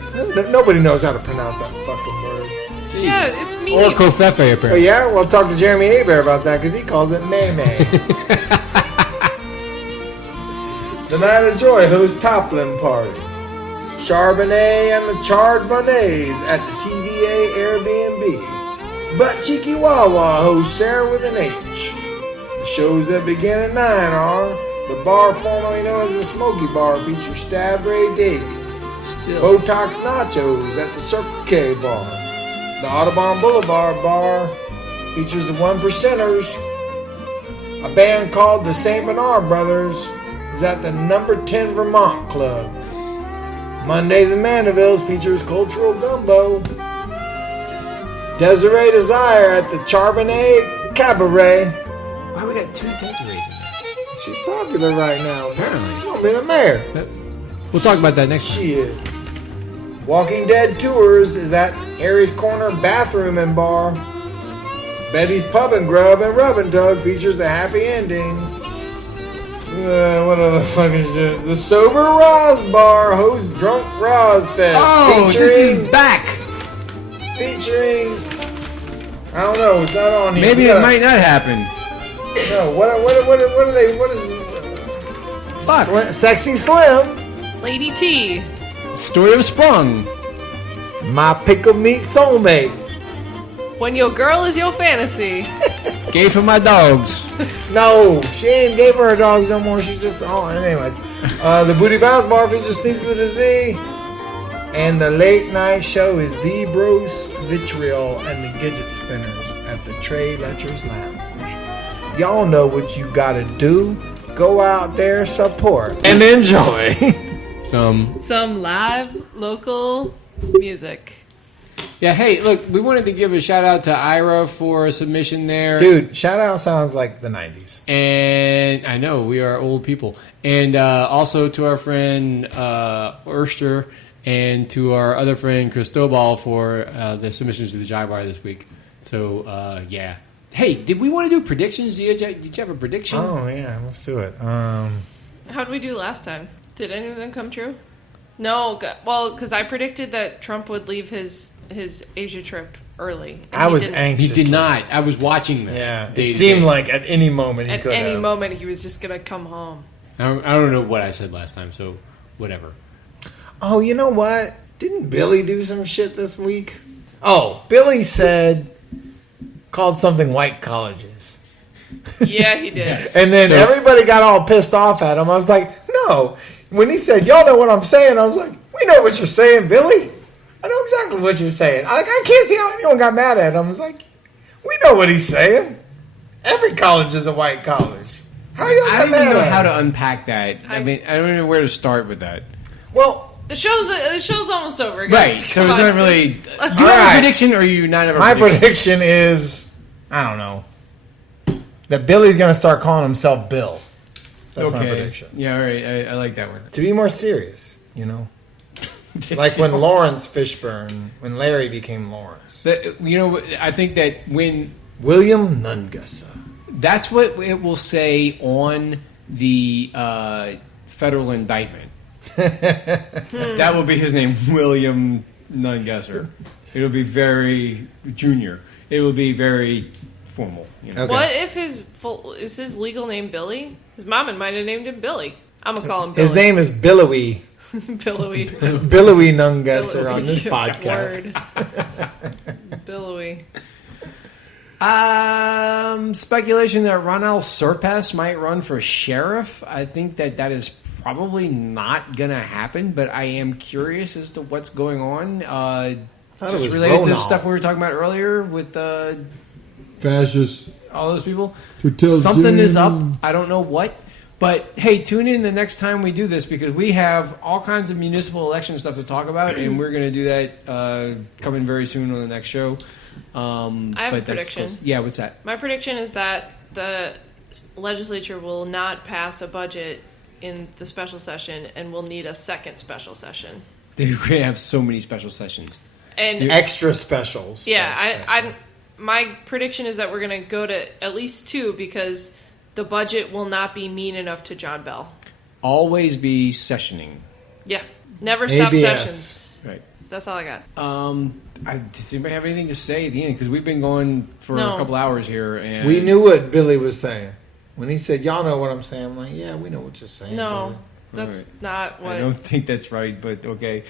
Nobody knows how to pronounce that fucking word. Jesus. Yeah, it's meme. Or Kofefe, Oh apparently. yeah? Well, talk to Jeremy Hebert about that because he calls it May. The Night of Joy hosts Toppling Party. Charbonnet and the Charred Bonnets at the TVA Airbnb. But Cheeky Wawa hosts Sarah with an H. The shows that begin at 9 are the bar formerly known as the Smoky Bar features Stab Ray Davies. Still. Botox Nachos at the Circle K Bar. The Audubon Boulevard Bar features the One Percenters. A band called the St. Bernard Brothers is at the Number 10 Vermont Club. Mondays in Mandeville's features Cultural Gumbo. Desiree Desire at the Charbonnet Cabaret. Why we got 2 Desirees in there? She's popular right now. Apparently. She's gonna be the mayor. We'll talk about that next time. She is. Walking Dead Tours is at Harry's Corner Bathroom and Bar. Betty's Pub and Grub and Rub and Tug features the happy endings. What other fucking shit? The Sober Roz Bar hosts Drunk Roz Fest. Oh, this is back. Featuring, I don't know, it's not on here. Maybe it might not happen. No, what are they? What is? Fuck. Sexy Slim. Lady T. Story of Sprung. My Pickle Meat Soulmate. When your girl is your fantasy. Gay for my dogs. No, she ain't gave her dogs no more. She's just anyways. The Booty Bounce Bar features Sneaks of the Z. And the late night show is The Bros Vitriol and the Gidget Spinners at the Trey Letcher's Lounge. Y'all know what you gotta do. Go out there, support, and enjoy. Some live local music. Yeah, hey, look, we wanted to give a shout out to Ira for a submission there. Dude, shout out sounds like the 90s. And I know, we are old people. And also to our friend Erster and to our other friend Cristobal for the submissions to the Jive Bar this week. So, yeah. Hey, did we want to do predictions? Did you have a prediction? Oh, yeah, let's do it. How did we do last time? Did any of them come true? No, well, because I predicted that Trump would leave his Asia trip early. I was anxious. He did not. I was watching that. Yeah, it seemed like at any moment he could have. At any moment he was just going to come home. I don't know what I said last time, so whatever. Oh, you know what? Didn't Billy do some shit this week? Oh, Billy called something white colleges. Yeah, he did. And then everybody got all pissed off at him. I was like, no. When he said, y'all know what I'm saying, I was like, we know what you're saying, Billy. I know exactly what you're saying. I can't see how anyone got mad at him. I was like, we know what he's saying. Every college is a white college. How y'all got mad at him? I don't even know how to unpack that. I mean, I don't know where to start with that. Well, the show's almost over, guys. Right, so it's not really... Do you have a prediction, or you not have a prediction? My prediction is, I don't know, that Billy's going to start calling himself Bill. That's my prediction. Yeah, all right. I like that one. To be more serious, you know? Like when Lawrence Fishburne, when Larry became Lawrence. I think that when... William Nungussa. That's what it will say on the federal indictment. That will be his name, William Nungesser. It'll be very junior. It will be very formal. You know? Okay. What if is his legal name Billy? His mama might have named him Billy. I'm gonna call him Billy. His name is Billowy. Billowy. Billowy Nungesser on this podcast. Billowy. Speculation that Ronald Surpass might run for sheriff. I think that is probably not going to happen, but I am curious as to what's going on. Just related to the stuff we were talking about earlier with fascists, all those people. Something is up. I don't know what. But, hey, tune in the next time we do this because we have all kinds of municipal election stuff to talk about, and we're going to do that coming very soon on the next show. I have a prediction. Yeah, what's that? My prediction is that the legislature will not pass a budget in the special session and will need a second special session. They're going to have so many special sessions. And extra specials. Yeah, my prediction is that we're going to go to at least 2 because the budget will not be mean enough to John Bell. Always be sessioning. Yeah. Never stop ABS. sessions. Right. That's all I got. Does anybody have anything to say at the end? Because we've been going for a couple hours here. And we knew what Billy was saying. When he said, y'all know what I'm saying, I'm like, yeah, we know what you're saying. No. That's not what... I don't think that's right, but okay.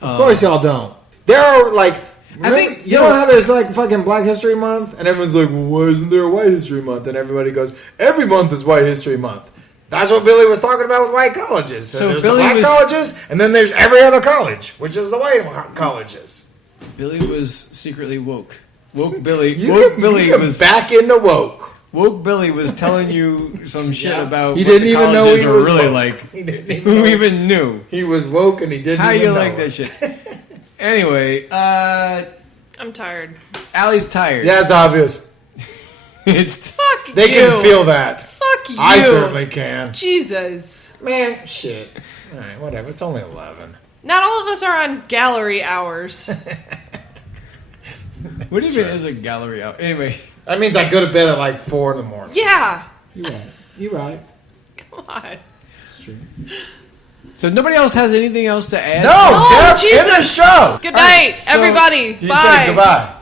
Of course y'all don't. There are, like... I think, you know how there's, like, fucking Black History Month? And everyone's like, well, why isn't there a White History Month? And everybody goes, every month is White History Month. That's what Billy was talking about with white colleges. So there's Billy the black colleges, and then there's every other college, which is the white colleges. Billy was secretly woke. Woke Billy. Billy was back into woke. Woke Billy was telling you some shit about he didn't what the even know he was really woke. like. He didn't even Who know. even knew? He was woke and he didn't How even you know like it. that shit? Anyway, I'm tired. Allie's tired. Yeah, it's obvious. Fuck They you. can feel that. Fuck you. I certainly can. Jesus. Man, shit. All right, whatever. It's only 11. Not all of us are on gallery hours. What even is a gallery out? Anyway. That means I go to bed at like 4 in the morning. Yeah. You're right. Come on. It's true. So nobody else has anything else to add? No, Jeff, Jesus. end the show. Good night, Right, so everybody. you Bye. say goodbye.